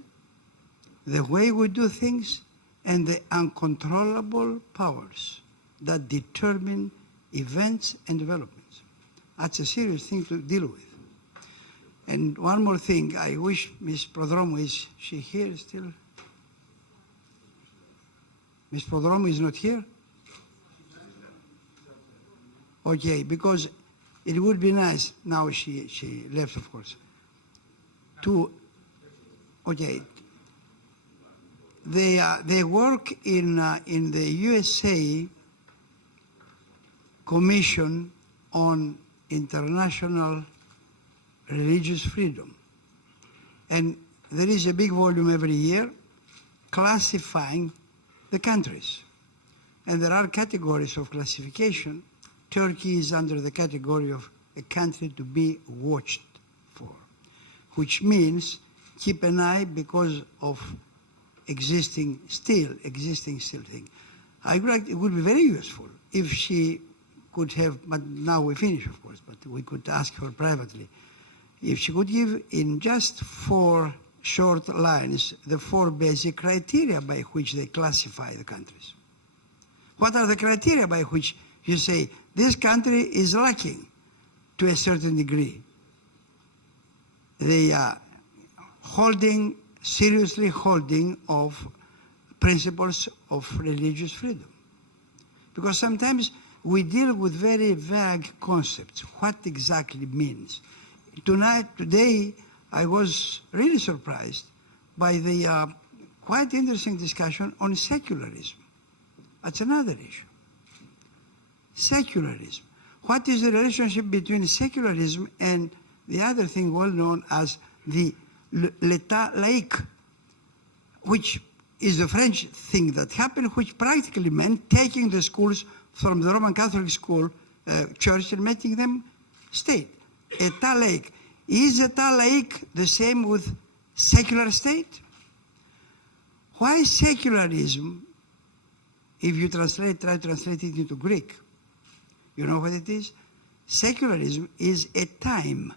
the way we do things, and the uncontrollable powers that determine events and developments. That's a serious thing to deal with. And one more thing, I wish Ms. Prodromou, is she here still? Ms. Prodromou is not here? Okay, because it would be nice, now she left, of course, they work in the USA Commission on International Religious Freedom. And there is a big volume every year classifying the countries. And there are categories of classification. Turkey is under the category of a country to be watched for, which means keep an eye because of existing still thing. I agree it would be very useful if she could have, but now we finish, of course, but we could ask her privately, if she could give in just 4 short lines the 4 basic criteria by which they classify the countries. What are the criteria by which you say this country is lacking to a certain degree? the seriously holding of principles of religious freedom. Because sometimes we deal with very vague concepts. What exactly means? Today, I was really surprised by the quite interesting discussion on secularism. That's another issue. Secularism. What is the relationship between secularism and the other thing well known as the l'état laïque, which is the French thing that happened, which practically meant taking the schools from the Roman Catholic school church and making them state. État laïque. Is état laïque the same with secular state? Why secularism, if you try to translate it into Greek, you know what it is? Secularism is a time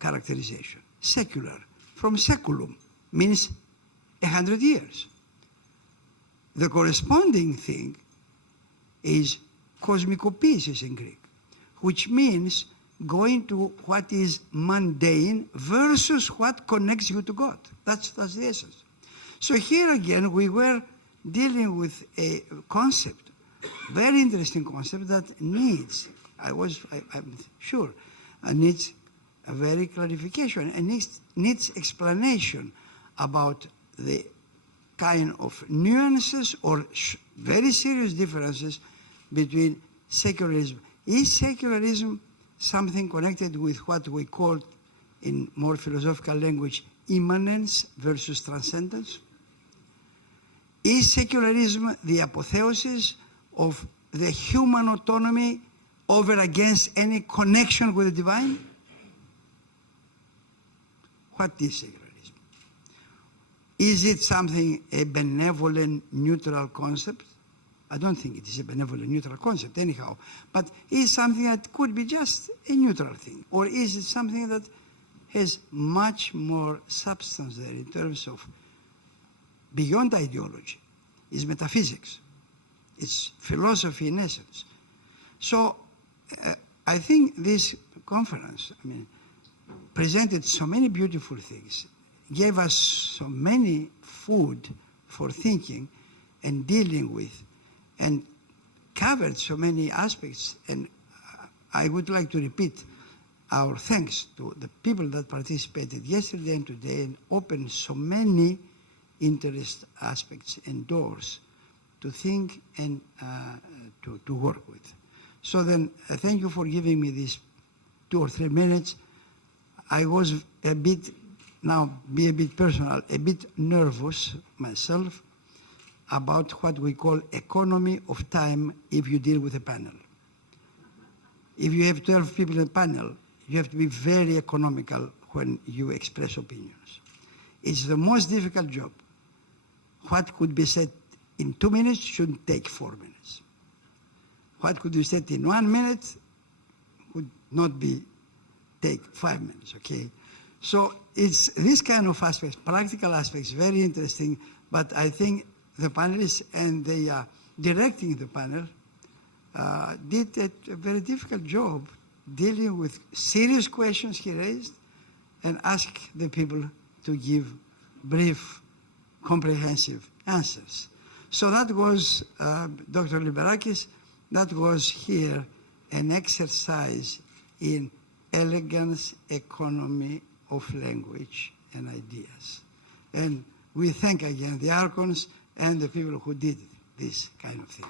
characterization. Secular, from seculum, means 100 years. The corresponding thing is kosmikopiesis in Greek, which means going to what is mundane versus what connects you to God. That's the essence. So here again, we were dealing with a concept, very interesting concept that needs, I'm sure, needs a very clarification and needs explanation about the kind of nuances or very serious differences between secularism. Is secularism something connected with what we call, in more philosophical language, immanence versus transcendence? Is secularism the apotheosis of the human autonomy over against any connection with the divine? What is secularism? Is it something, a benevolent, neutral concept? I don't think it is a benevolent, neutral concept anyhow, but is something that could be just a neutral thing? Or is it something that has much more substance there in terms of beyond ideology? Is metaphysics. It's philosophy in essence. So I think this conference, presented so many beautiful things, gave us so many food for thinking and dealing with, and covered so many aspects. And I would like to repeat our thanks to the people that participated yesterday and today and opened so many interest aspects and doors to think and to work with. So then, thank you for giving me these 2 or 3 minutes. I was a bit, now be a bit personal, a bit nervous myself about what we call economy of time if you deal with a panel. If you have 12 people in a panel, you have to be very economical when you express opinions. It's the most difficult job. What could be said in 2 minutes shouldn't take 4 minutes. What could be said in 1 minute would not take 5 minutes, okay? So it's this kind of aspects, practical aspects, very interesting, but I think the panelists and the directing the panel did a very difficult job dealing with serious questions he raised and asked the people to give brief, comprehensive answers. So that was, Dr. Liberakis, that was here an exercise in elegance, economy of language and ideas. And we thank again the Archons and the people who did this kind of thing.